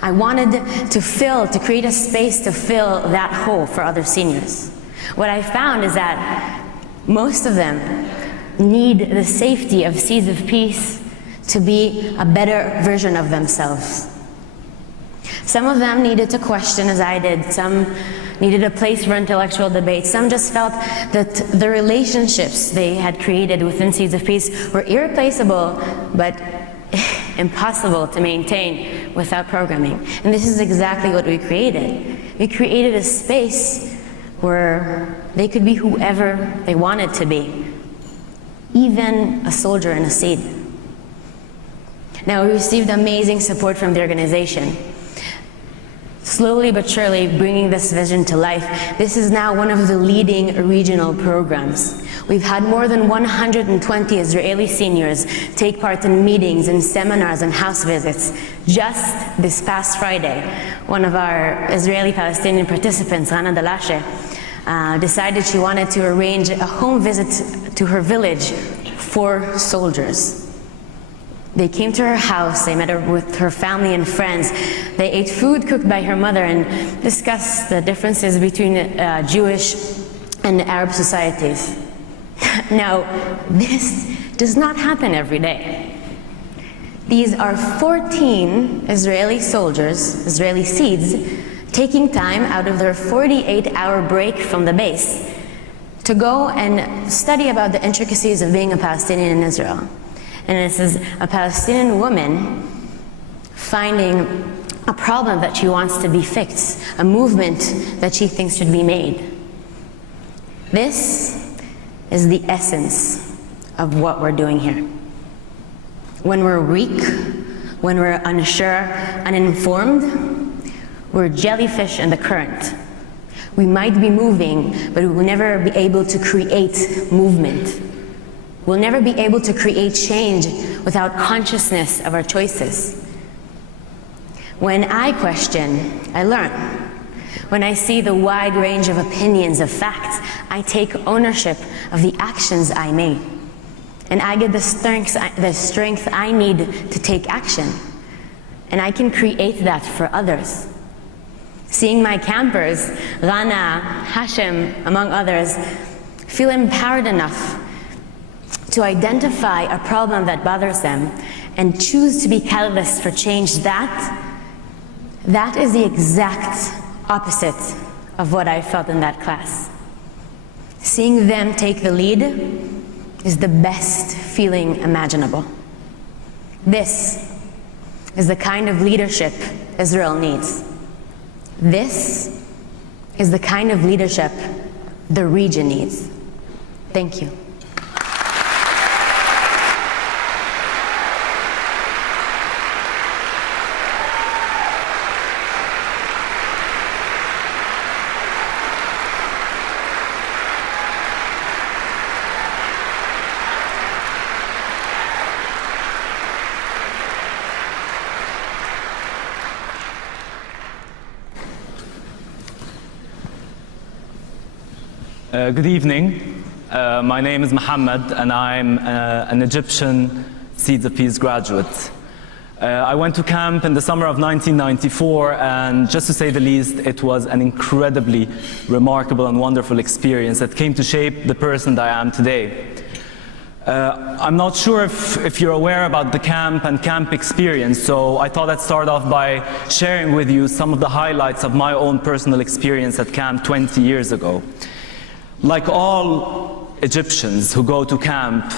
I wanted to create a space to fill that hole for other seniors. What I found is that most of them need the safety of Seeds of Peace to be a better version of themselves. Some of them needed to question, as I did. Some needed a place for intellectual debate. Some just felt that the relationships they had created within Seeds of Peace were irreplaceable, but impossible to maintain without programming. And this is exactly what we created. We created a space where they could be whoever they wanted to be, even a soldier and a Seed. Now, we received amazing support from the organization. Slowly but surely bringing this vision to life, this is now one of the leading regional programs. We've had more than 120 Israeli seniors take part in meetings and seminars and house visits. Just this past Friday, one of our Israeli-Palestinian participants, Rana Dalashe, decided she wanted to arrange a home visit to her village for soldiers. They came to her house, they met her with her family and friends. They ate food cooked by her mother and discussed the differences between Jewish and Arab societies. Now, this does not happen every day. These are 14 Israeli soldiers, Israeli Seeds, taking time out of their 48-hour break from the base to go and study about the intricacies of being a Palestinian in Israel. And this is a Palestinian woman finding a problem that she wants to be fixed, a movement that she thinks should be made. This is the essence of what we're doing here. When we're weak, when we're unsure, uninformed, we're jellyfish in the current. We might be moving, but we will never be able to create movement. We'll never be able to create change without consciousness of our choices. When I question, I learn. When I see the wide range of opinions, of facts, I take ownership of the actions I made. And I get the strength I need to take action. And I can create that for others. Seeing my campers, Rana, Hashem, among others, feel empowered enough to identify a problem that bothers them and choose to be catalysts for change, that is the exact opposite of what I felt in that class. Seeing them take the lead is the best feeling imaginable. This is the kind of leadership Israel needs. This is the kind of leadership the region needs. Thank you. Good evening. My name is Mohammed, and I'm an Egyptian Seeds of Peace graduate. I went to camp in the summer of 1994, and just to say the least, it was an incredibly remarkable and wonderful experience that came to shape the person that I am today. I'm not sure if you're aware about the camp and camp experience, so I thought I'd start off by sharing with you some of the highlights of my own personal experience at camp 20 years ago. Like all Egyptians who go to camp,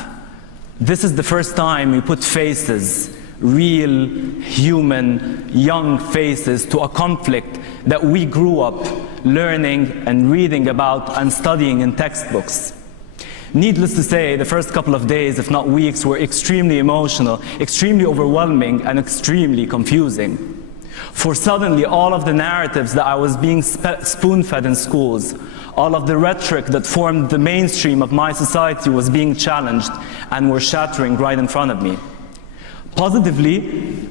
this is the first time we put faces, real, human, young faces to a conflict that we grew up learning and reading about and studying in textbooks. Needless to say, the first couple of days, if not weeks, were extremely emotional, extremely overwhelming, and extremely confusing. For suddenly, all of the narratives that I was being spoon-fed in schools, all of the rhetoric that formed the mainstream of my society was being challenged and were shattering right in front of me. Positively,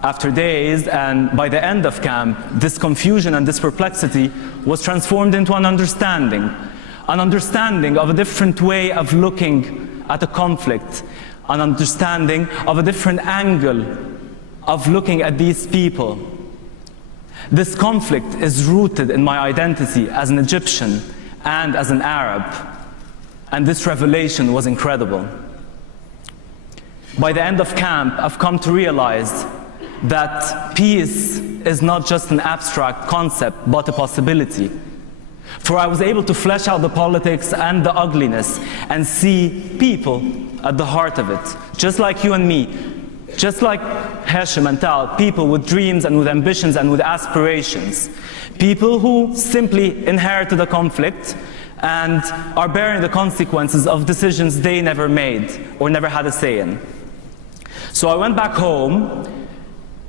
after days and by the end of camp, this confusion and this perplexity was transformed into an understanding of a different way of looking at a conflict, an understanding of a different angle of looking at these people. This conflict is rooted in my identity as an Egyptian and as an Arab, and this revelation was incredible. By the end of camp, I've come to realize that peace is not just an abstract concept, but a possibility. For I was able to flesh out the politics and the ugliness and see people at the heart of it, just like you and me, just like Hashem and Tal, people with dreams and with ambitions and with aspirations. People who simply inherited a conflict and are bearing the consequences of decisions they never made or never had a say in. So I went back home,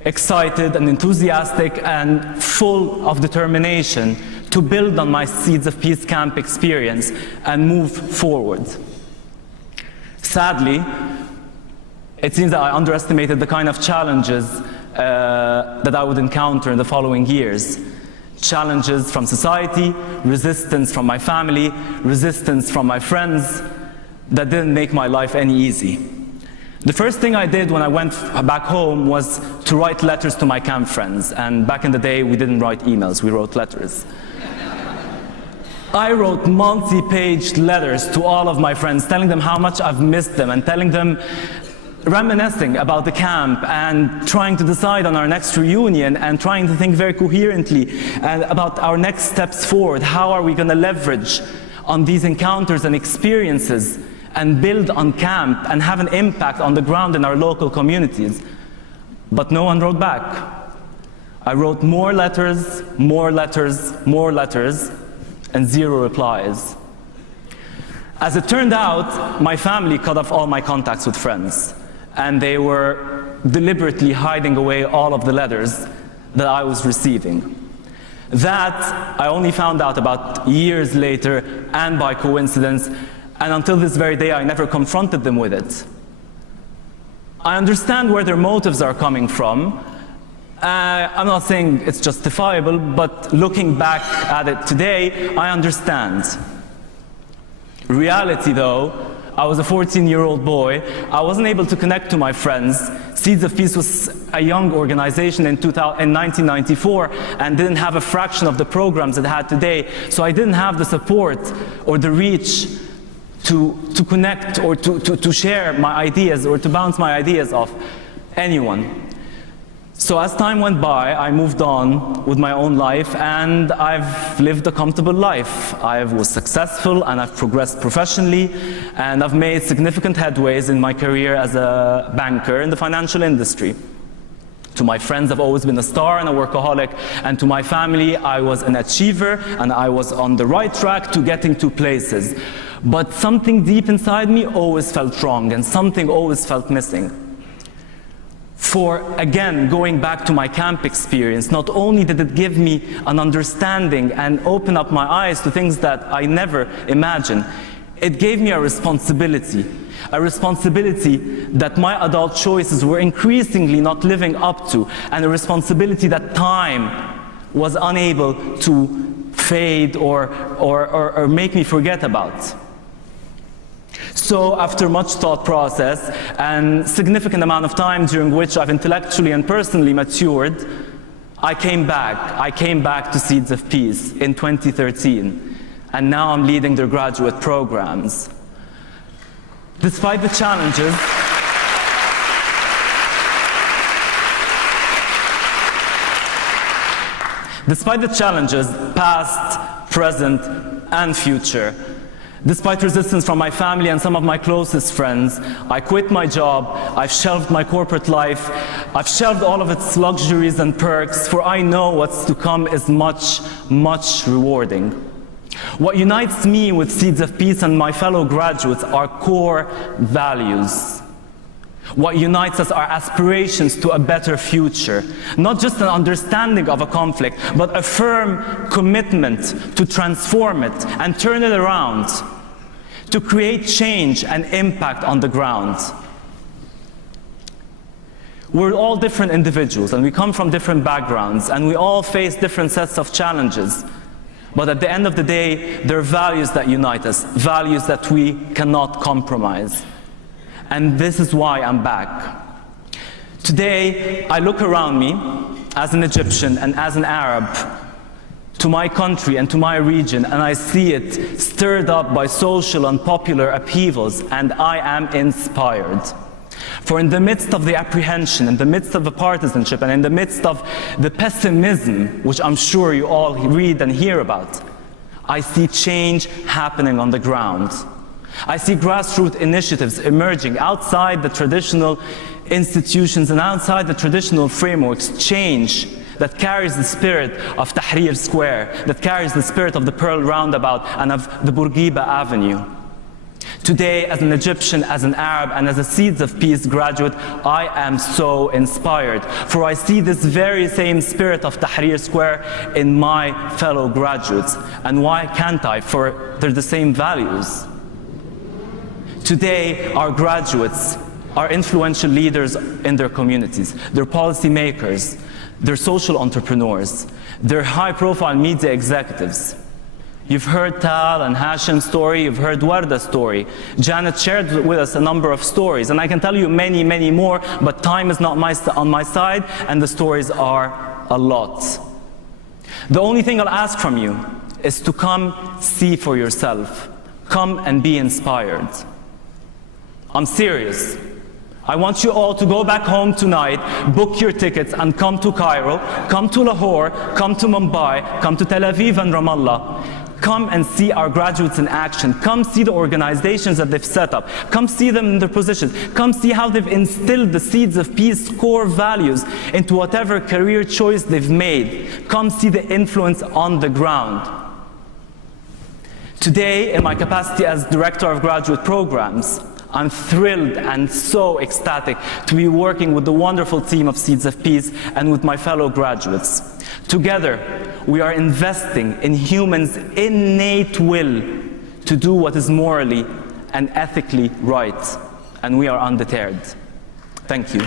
excited and enthusiastic and full of determination to build on my Seeds of Peace camp experience and move forward. Sadly, it seems that I underestimated the kind of challenges that I would encounter in the following years. Challenges from society, resistance from my family, resistance from my friends that didn't make my life any easy. The first thing I did when I went back home was to write letters to my camp friends. And back in the day, we didn't write emails, we wrote letters. I wrote multi-page letters to all of my friends, telling them how much I've missed them and telling them, reminiscing about the camp and trying to decide on our next reunion and trying to think very coherently about our next steps forward. How are we going to leverage on these encounters and experiences and build on camp and have an impact on the ground in our local communities? But no one wrote back. I wrote more letters, more letters, more letters, and zero replies. As it turned out, my family cut off all my contacts with friends, and they were deliberately hiding away all of the letters that I was receiving. That I only found out about years later and by coincidence, and until this very day I never confronted them with it. I understand where their motives are coming from. I'm not saying it's justifiable, but looking back at it today, I understand. Reality though, I was a 14-year-old boy. I wasn't able to connect to my friends. Seeds of Peace was a young organization in 1994 and didn't have a fraction of the programs it had today. So I didn't have the support or the reach to connect or to share my ideas or to bounce my ideas off anyone. So as time went by, I moved on with my own life, and I've lived a comfortable life. I was successful, and I've progressed professionally, and I've made significant headways in my career as a banker in the financial industry. To my friends, I've always been a star and a workaholic, and to my family, I was an achiever, and I was on the right track to getting to places. But something deep inside me always felt wrong, and something always felt missing. For, again, going back to my camp experience, not only did it give me an understanding and open up my eyes to things that I never imagined, it gave me a responsibility that my adult choices were increasingly not living up to, and a responsibility that time was unable to fade or make me forget about. So after much thought process and significant amount of time during which I've intellectually and personally matured, I came back to Seeds of Peace in 2013, and now I'm leading their graduate programs. Despite the challenges, past, present, and future, despite resistance from my family and some of my closest friends, I quit my job, I've shelved my corporate life, I've shelved all of its luxuries and perks, for I know what's to come is much, much rewarding. What unites me with Seeds of Peace and my fellow graduates are core values. What unites us are aspirations to a better future, not just an understanding of a conflict, but a firm commitment to transform it and turn it around, to create change and impact on the ground. We're all different individuals, and we come from different backgrounds, and we all face different sets of challenges. But at the end of the day, there are values that unite us, values that we cannot compromise. And this is why I'm back. Today, I look around me as an Egyptian and as an Arab to my country and to my region, and I see it stirred up by social and popular upheavals, and I am inspired. For in the midst of the apprehension, in the midst of the partisanship, and in the midst of the pessimism, which I'm sure you all read and hear about, I see change happening on the ground. I see grassroots initiatives emerging outside the traditional institutions and outside the traditional frameworks, change that carries the spirit of Tahrir Square, that carries the spirit of the Pearl Roundabout and of the Bourguiba Avenue. Today, as an Egyptian, as an Arab, and as a Seeds of Peace graduate, I am so inspired, for I see this very same spirit of Tahrir Square in my fellow graduates. And why can't I? For they're the same values. Today, our graduates are influential leaders in their communities. They're policymakers, they're social entrepreneurs, they're high-profile media executives. You've heard Tal and Hashim's story, you've heard Warda's story. Janet shared with us a number of stories, and I can tell you many, many more, but time is not on my side, and the stories are a lot. The only thing I'll ask from you is to come see for yourself. Come and be inspired. I'm serious. I want you all to go back home tonight, book your tickets, and come to Cairo, come to Lahore, come to Mumbai, come to Tel Aviv and Ramallah. Come and see our graduates in action. Come see the organizations that they've set up. Come see them in their positions. Come see how they've instilled the Seeds of Peace core values into whatever career choice they've made. Come see the influence on the ground. Today, in my capacity as Director of Graduate Programs, I'm thrilled and so ecstatic to be working with the wonderful team of Seeds of Peace and with my fellow graduates. Together, we are investing in humans' innate will to do what is morally and ethically right, and we are undeterred. Thank you.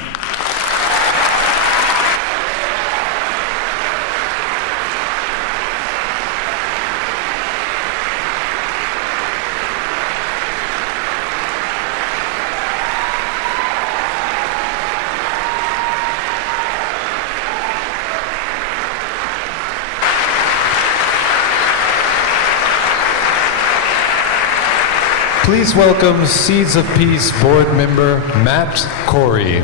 Please welcome Seeds of Peace board member Matt Corey.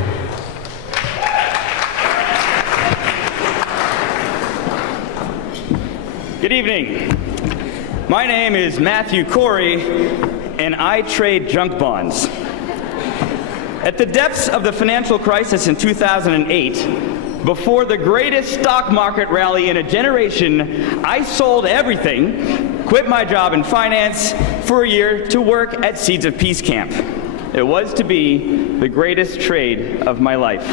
Good evening. My name is Matthew Corey, and I trade junk bonds. At the depths of the financial crisis in 2008, before the greatest stock market rally in a generation, I sold everything, quit my job in finance for a year to work at Seeds of Peace Camp. It was to be the greatest trade of my life.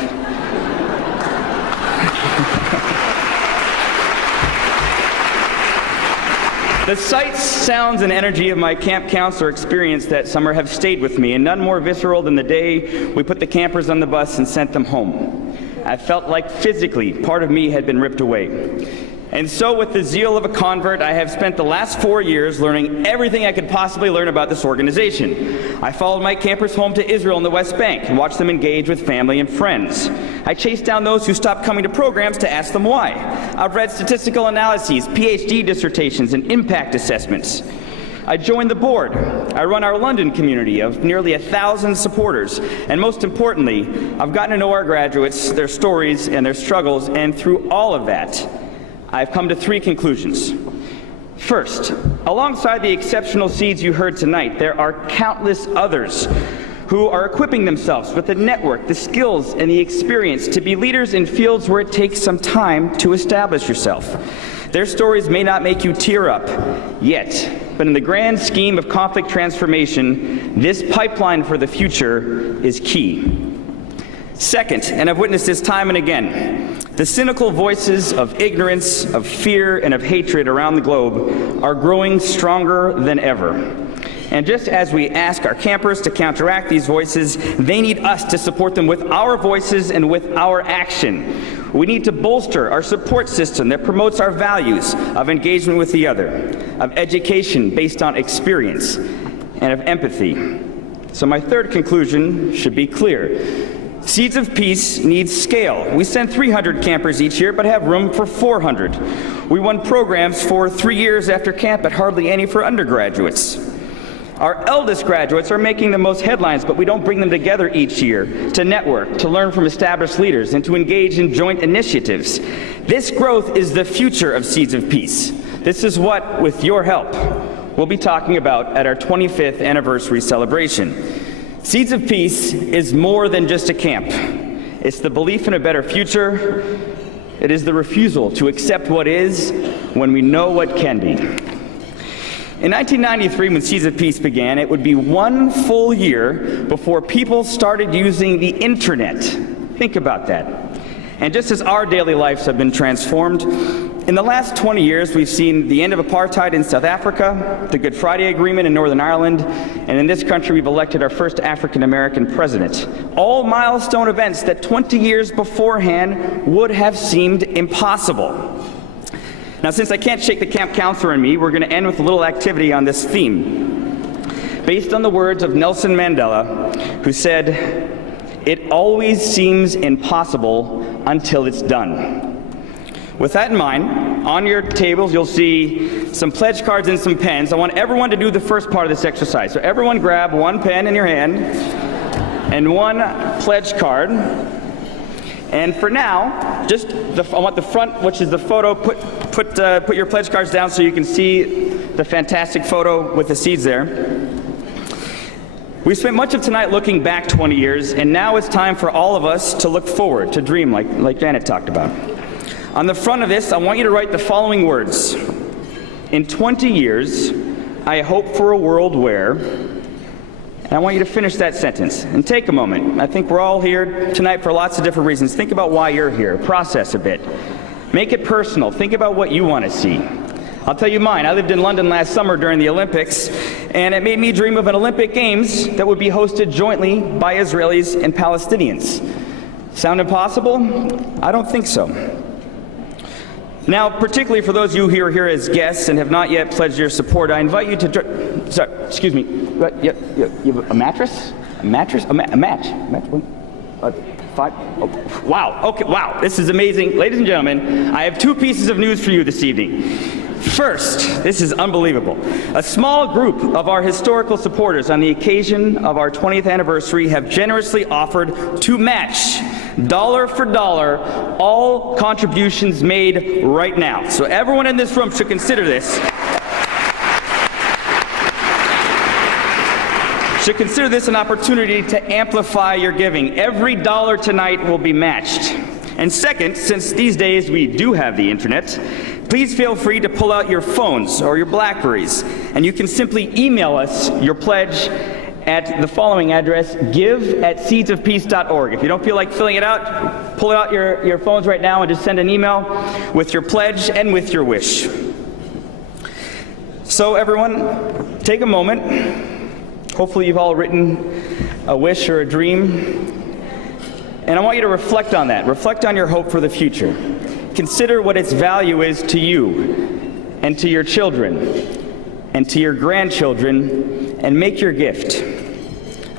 The sights, sounds, and energy of my camp counselor experience that summer have stayed with me, and none more visceral than the day we put the campers on the bus and sent them home. I felt like physically part of me had been ripped away. And so with the zeal of a convert, I have spent the last 4 years learning everything I could possibly learn about this organization. I followed my campers home to Israel and the West Bank and watched them engage with family and friends. I chased down those who stopped coming to programs to ask them why. I've read statistical analyses, PhD dissertations, and impact assessments. I joined the board. I run our London community of nearly 1,000 supporters. And most importantly, I've gotten to know our graduates, their stories, and their struggles, and through all of that, I've come to 3 conclusions. First, alongside the exceptional seeds you heard tonight, there are countless others who are equipping themselves with the network, the skills, and the experience to be leaders in fields where it takes some time to establish yourself. Their stories may not make you tear up yet, but in the grand scheme of conflict transformation, this pipeline for the future is key. Second, and I've witnessed this time and again, the cynical voices of ignorance, of fear, and of hatred around the globe are growing stronger than ever. And just as we ask our campers to counteract these voices, they need us to support them with our voices and with our action. We need to bolster our support system that promotes our values of engagement with the other, of education based on experience, and of empathy. So my third conclusion should be clear. Seeds of Peace needs scale. We send 300 campers each year, but have room for 400. We run programs for 3 years after camp, but hardly any for undergraduates. Our eldest graduates are making the most headlines, but we don't bring them together each year to network, to learn from established leaders, and to engage in joint initiatives. This growth is the future of Seeds of Peace. This is what, with your help, we'll be talking about at our 25th anniversary celebration. Seeds of Peace is more than just a camp. It's the belief in a better future. It is the refusal to accept what is when we know what can be. In 1993, when Seeds of Peace began, it would be 1 full year before people started using the internet. Think about that. And just as our daily lives have been transformed, in the last 20 years, we've seen the end of apartheid in South Africa, the Good Friday Agreement in Northern Ireland, and in this country, we've elected our first African-American president. All milestone events that 20 years beforehand would have seemed impossible. Now, since I can't shake the camp counselor in me, we're going to end with a little activity on this theme. Based on the words of Nelson Mandela, who said, "It always seems impossible until it's done." With that in mind, on your tables you'll see some pledge cards and some pens. I want everyone to do the first part of this exercise. So everyone grab 1 pen in your hand and 1 pledge card. And for now, I want the front, which is the photo, put your pledge cards down so you can see the fantastic photo with the seeds there. We spent much of tonight looking back 20 years, and now it's time for all of us to look forward, to dream like Janet talked about. On the front of this, I want you to write the following words. In 20 years, I hope for a world where, and I want you to finish that sentence. And take a moment. I think we're all here tonight for lots of different reasons. Think about why you're here. Process a bit. Make it personal. Think about what you want to see. I'll tell you mine. I lived in London last summer during the Olympics, and it made me dream of an Olympic Games that would be hosted jointly by Israelis and Palestinians. Sound impossible? I don't think so. Now, particularly for those of you who are here as guests and have not yet pledged your support, I invite you to... Sorry, excuse me. You have a mattress? A mattress? A match? 5? Oh, wow. Okay, wow. This is amazing. Ladies and gentlemen, I have 2 pieces of news for you this evening. First, this is unbelievable. A small group of our historical supporters on the occasion of our 20th anniversary have generously offered to match dollar for dollar all contributions made right now. So everyone in this room should consider this. Should consider this an opportunity to amplify your giving. Every dollar tonight will be matched. And second, since these days we do have the internet, please feel free to pull out your phones or your Blackberries, and you can simply email us your pledge at the following address, give@seedsofpeace.org. If you don't feel like filling it out, pull out your phones right now and just send an email with your pledge and with your wish. So everyone, take a moment. Hopefully you've all written a wish or a dream. And I want you to reflect on that. Reflect on your hope for the future. Consider what its value is to you and to your children and to your grandchildren, and make your gift.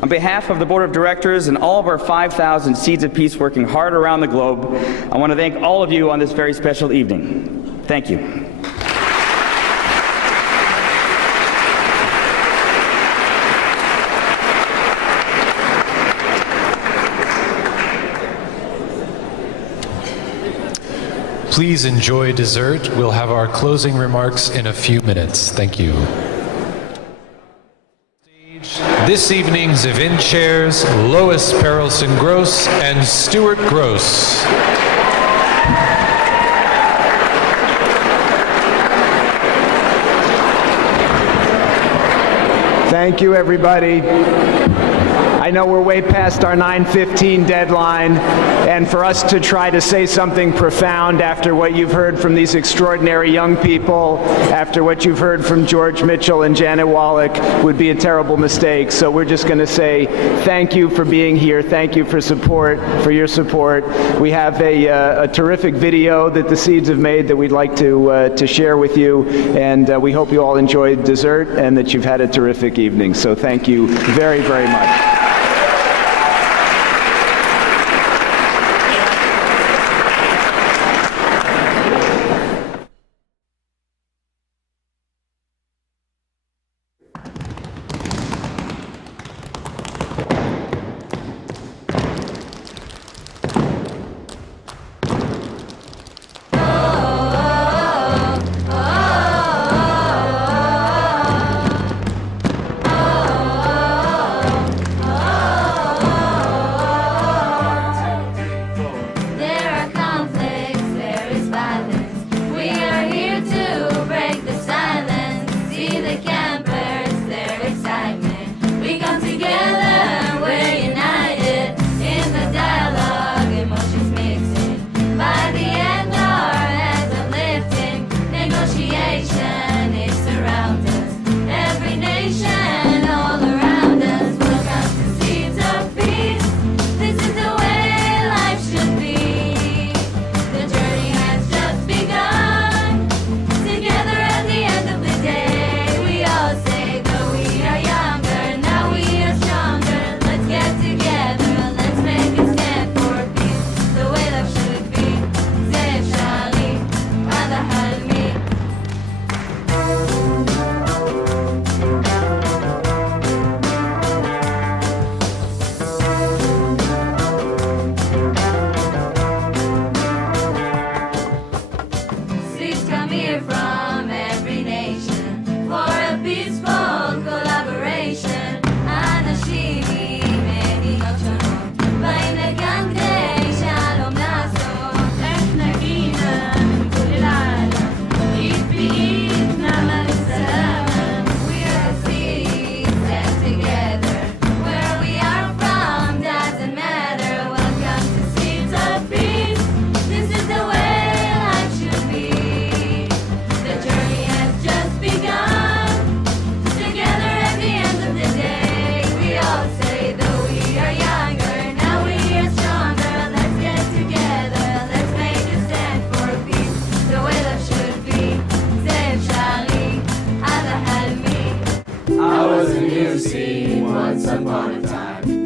On behalf of the Board of Directors and all of our 5,000 Seeds of Peace working hard around the globe, I want to thank all of you on this very special evening. Thank you. Please enjoy dessert. We'll have our closing remarks in a few minutes. Thank you. This evening's event chairs, Lois Perelson Gross and Stuart Gross. Thank you, everybody. I know we're way past our 9:15 deadline, and for us to try to say something profound after what you've heard from these extraordinary young people, after what you've heard from George Mitchell and Janet Wallach, would be a terrible mistake. So we're just going to say thank you for being here. Thank you for your support. We have a terrific video that the Seeds have made that we'd like to share with you, and we hope you all enjoyed dessert and that you've had a terrific evening. So thank you very, very much.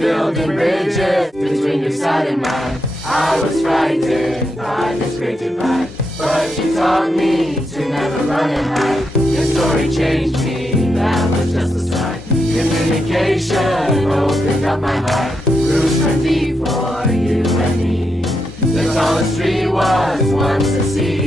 building bridges between your side and mine. I was frightened by this great divide, but you taught me to never run and hide. Your story changed me, that was just the start. Communication opened up my heart. Roots were deep for you and me. The tallest tree was once a sea.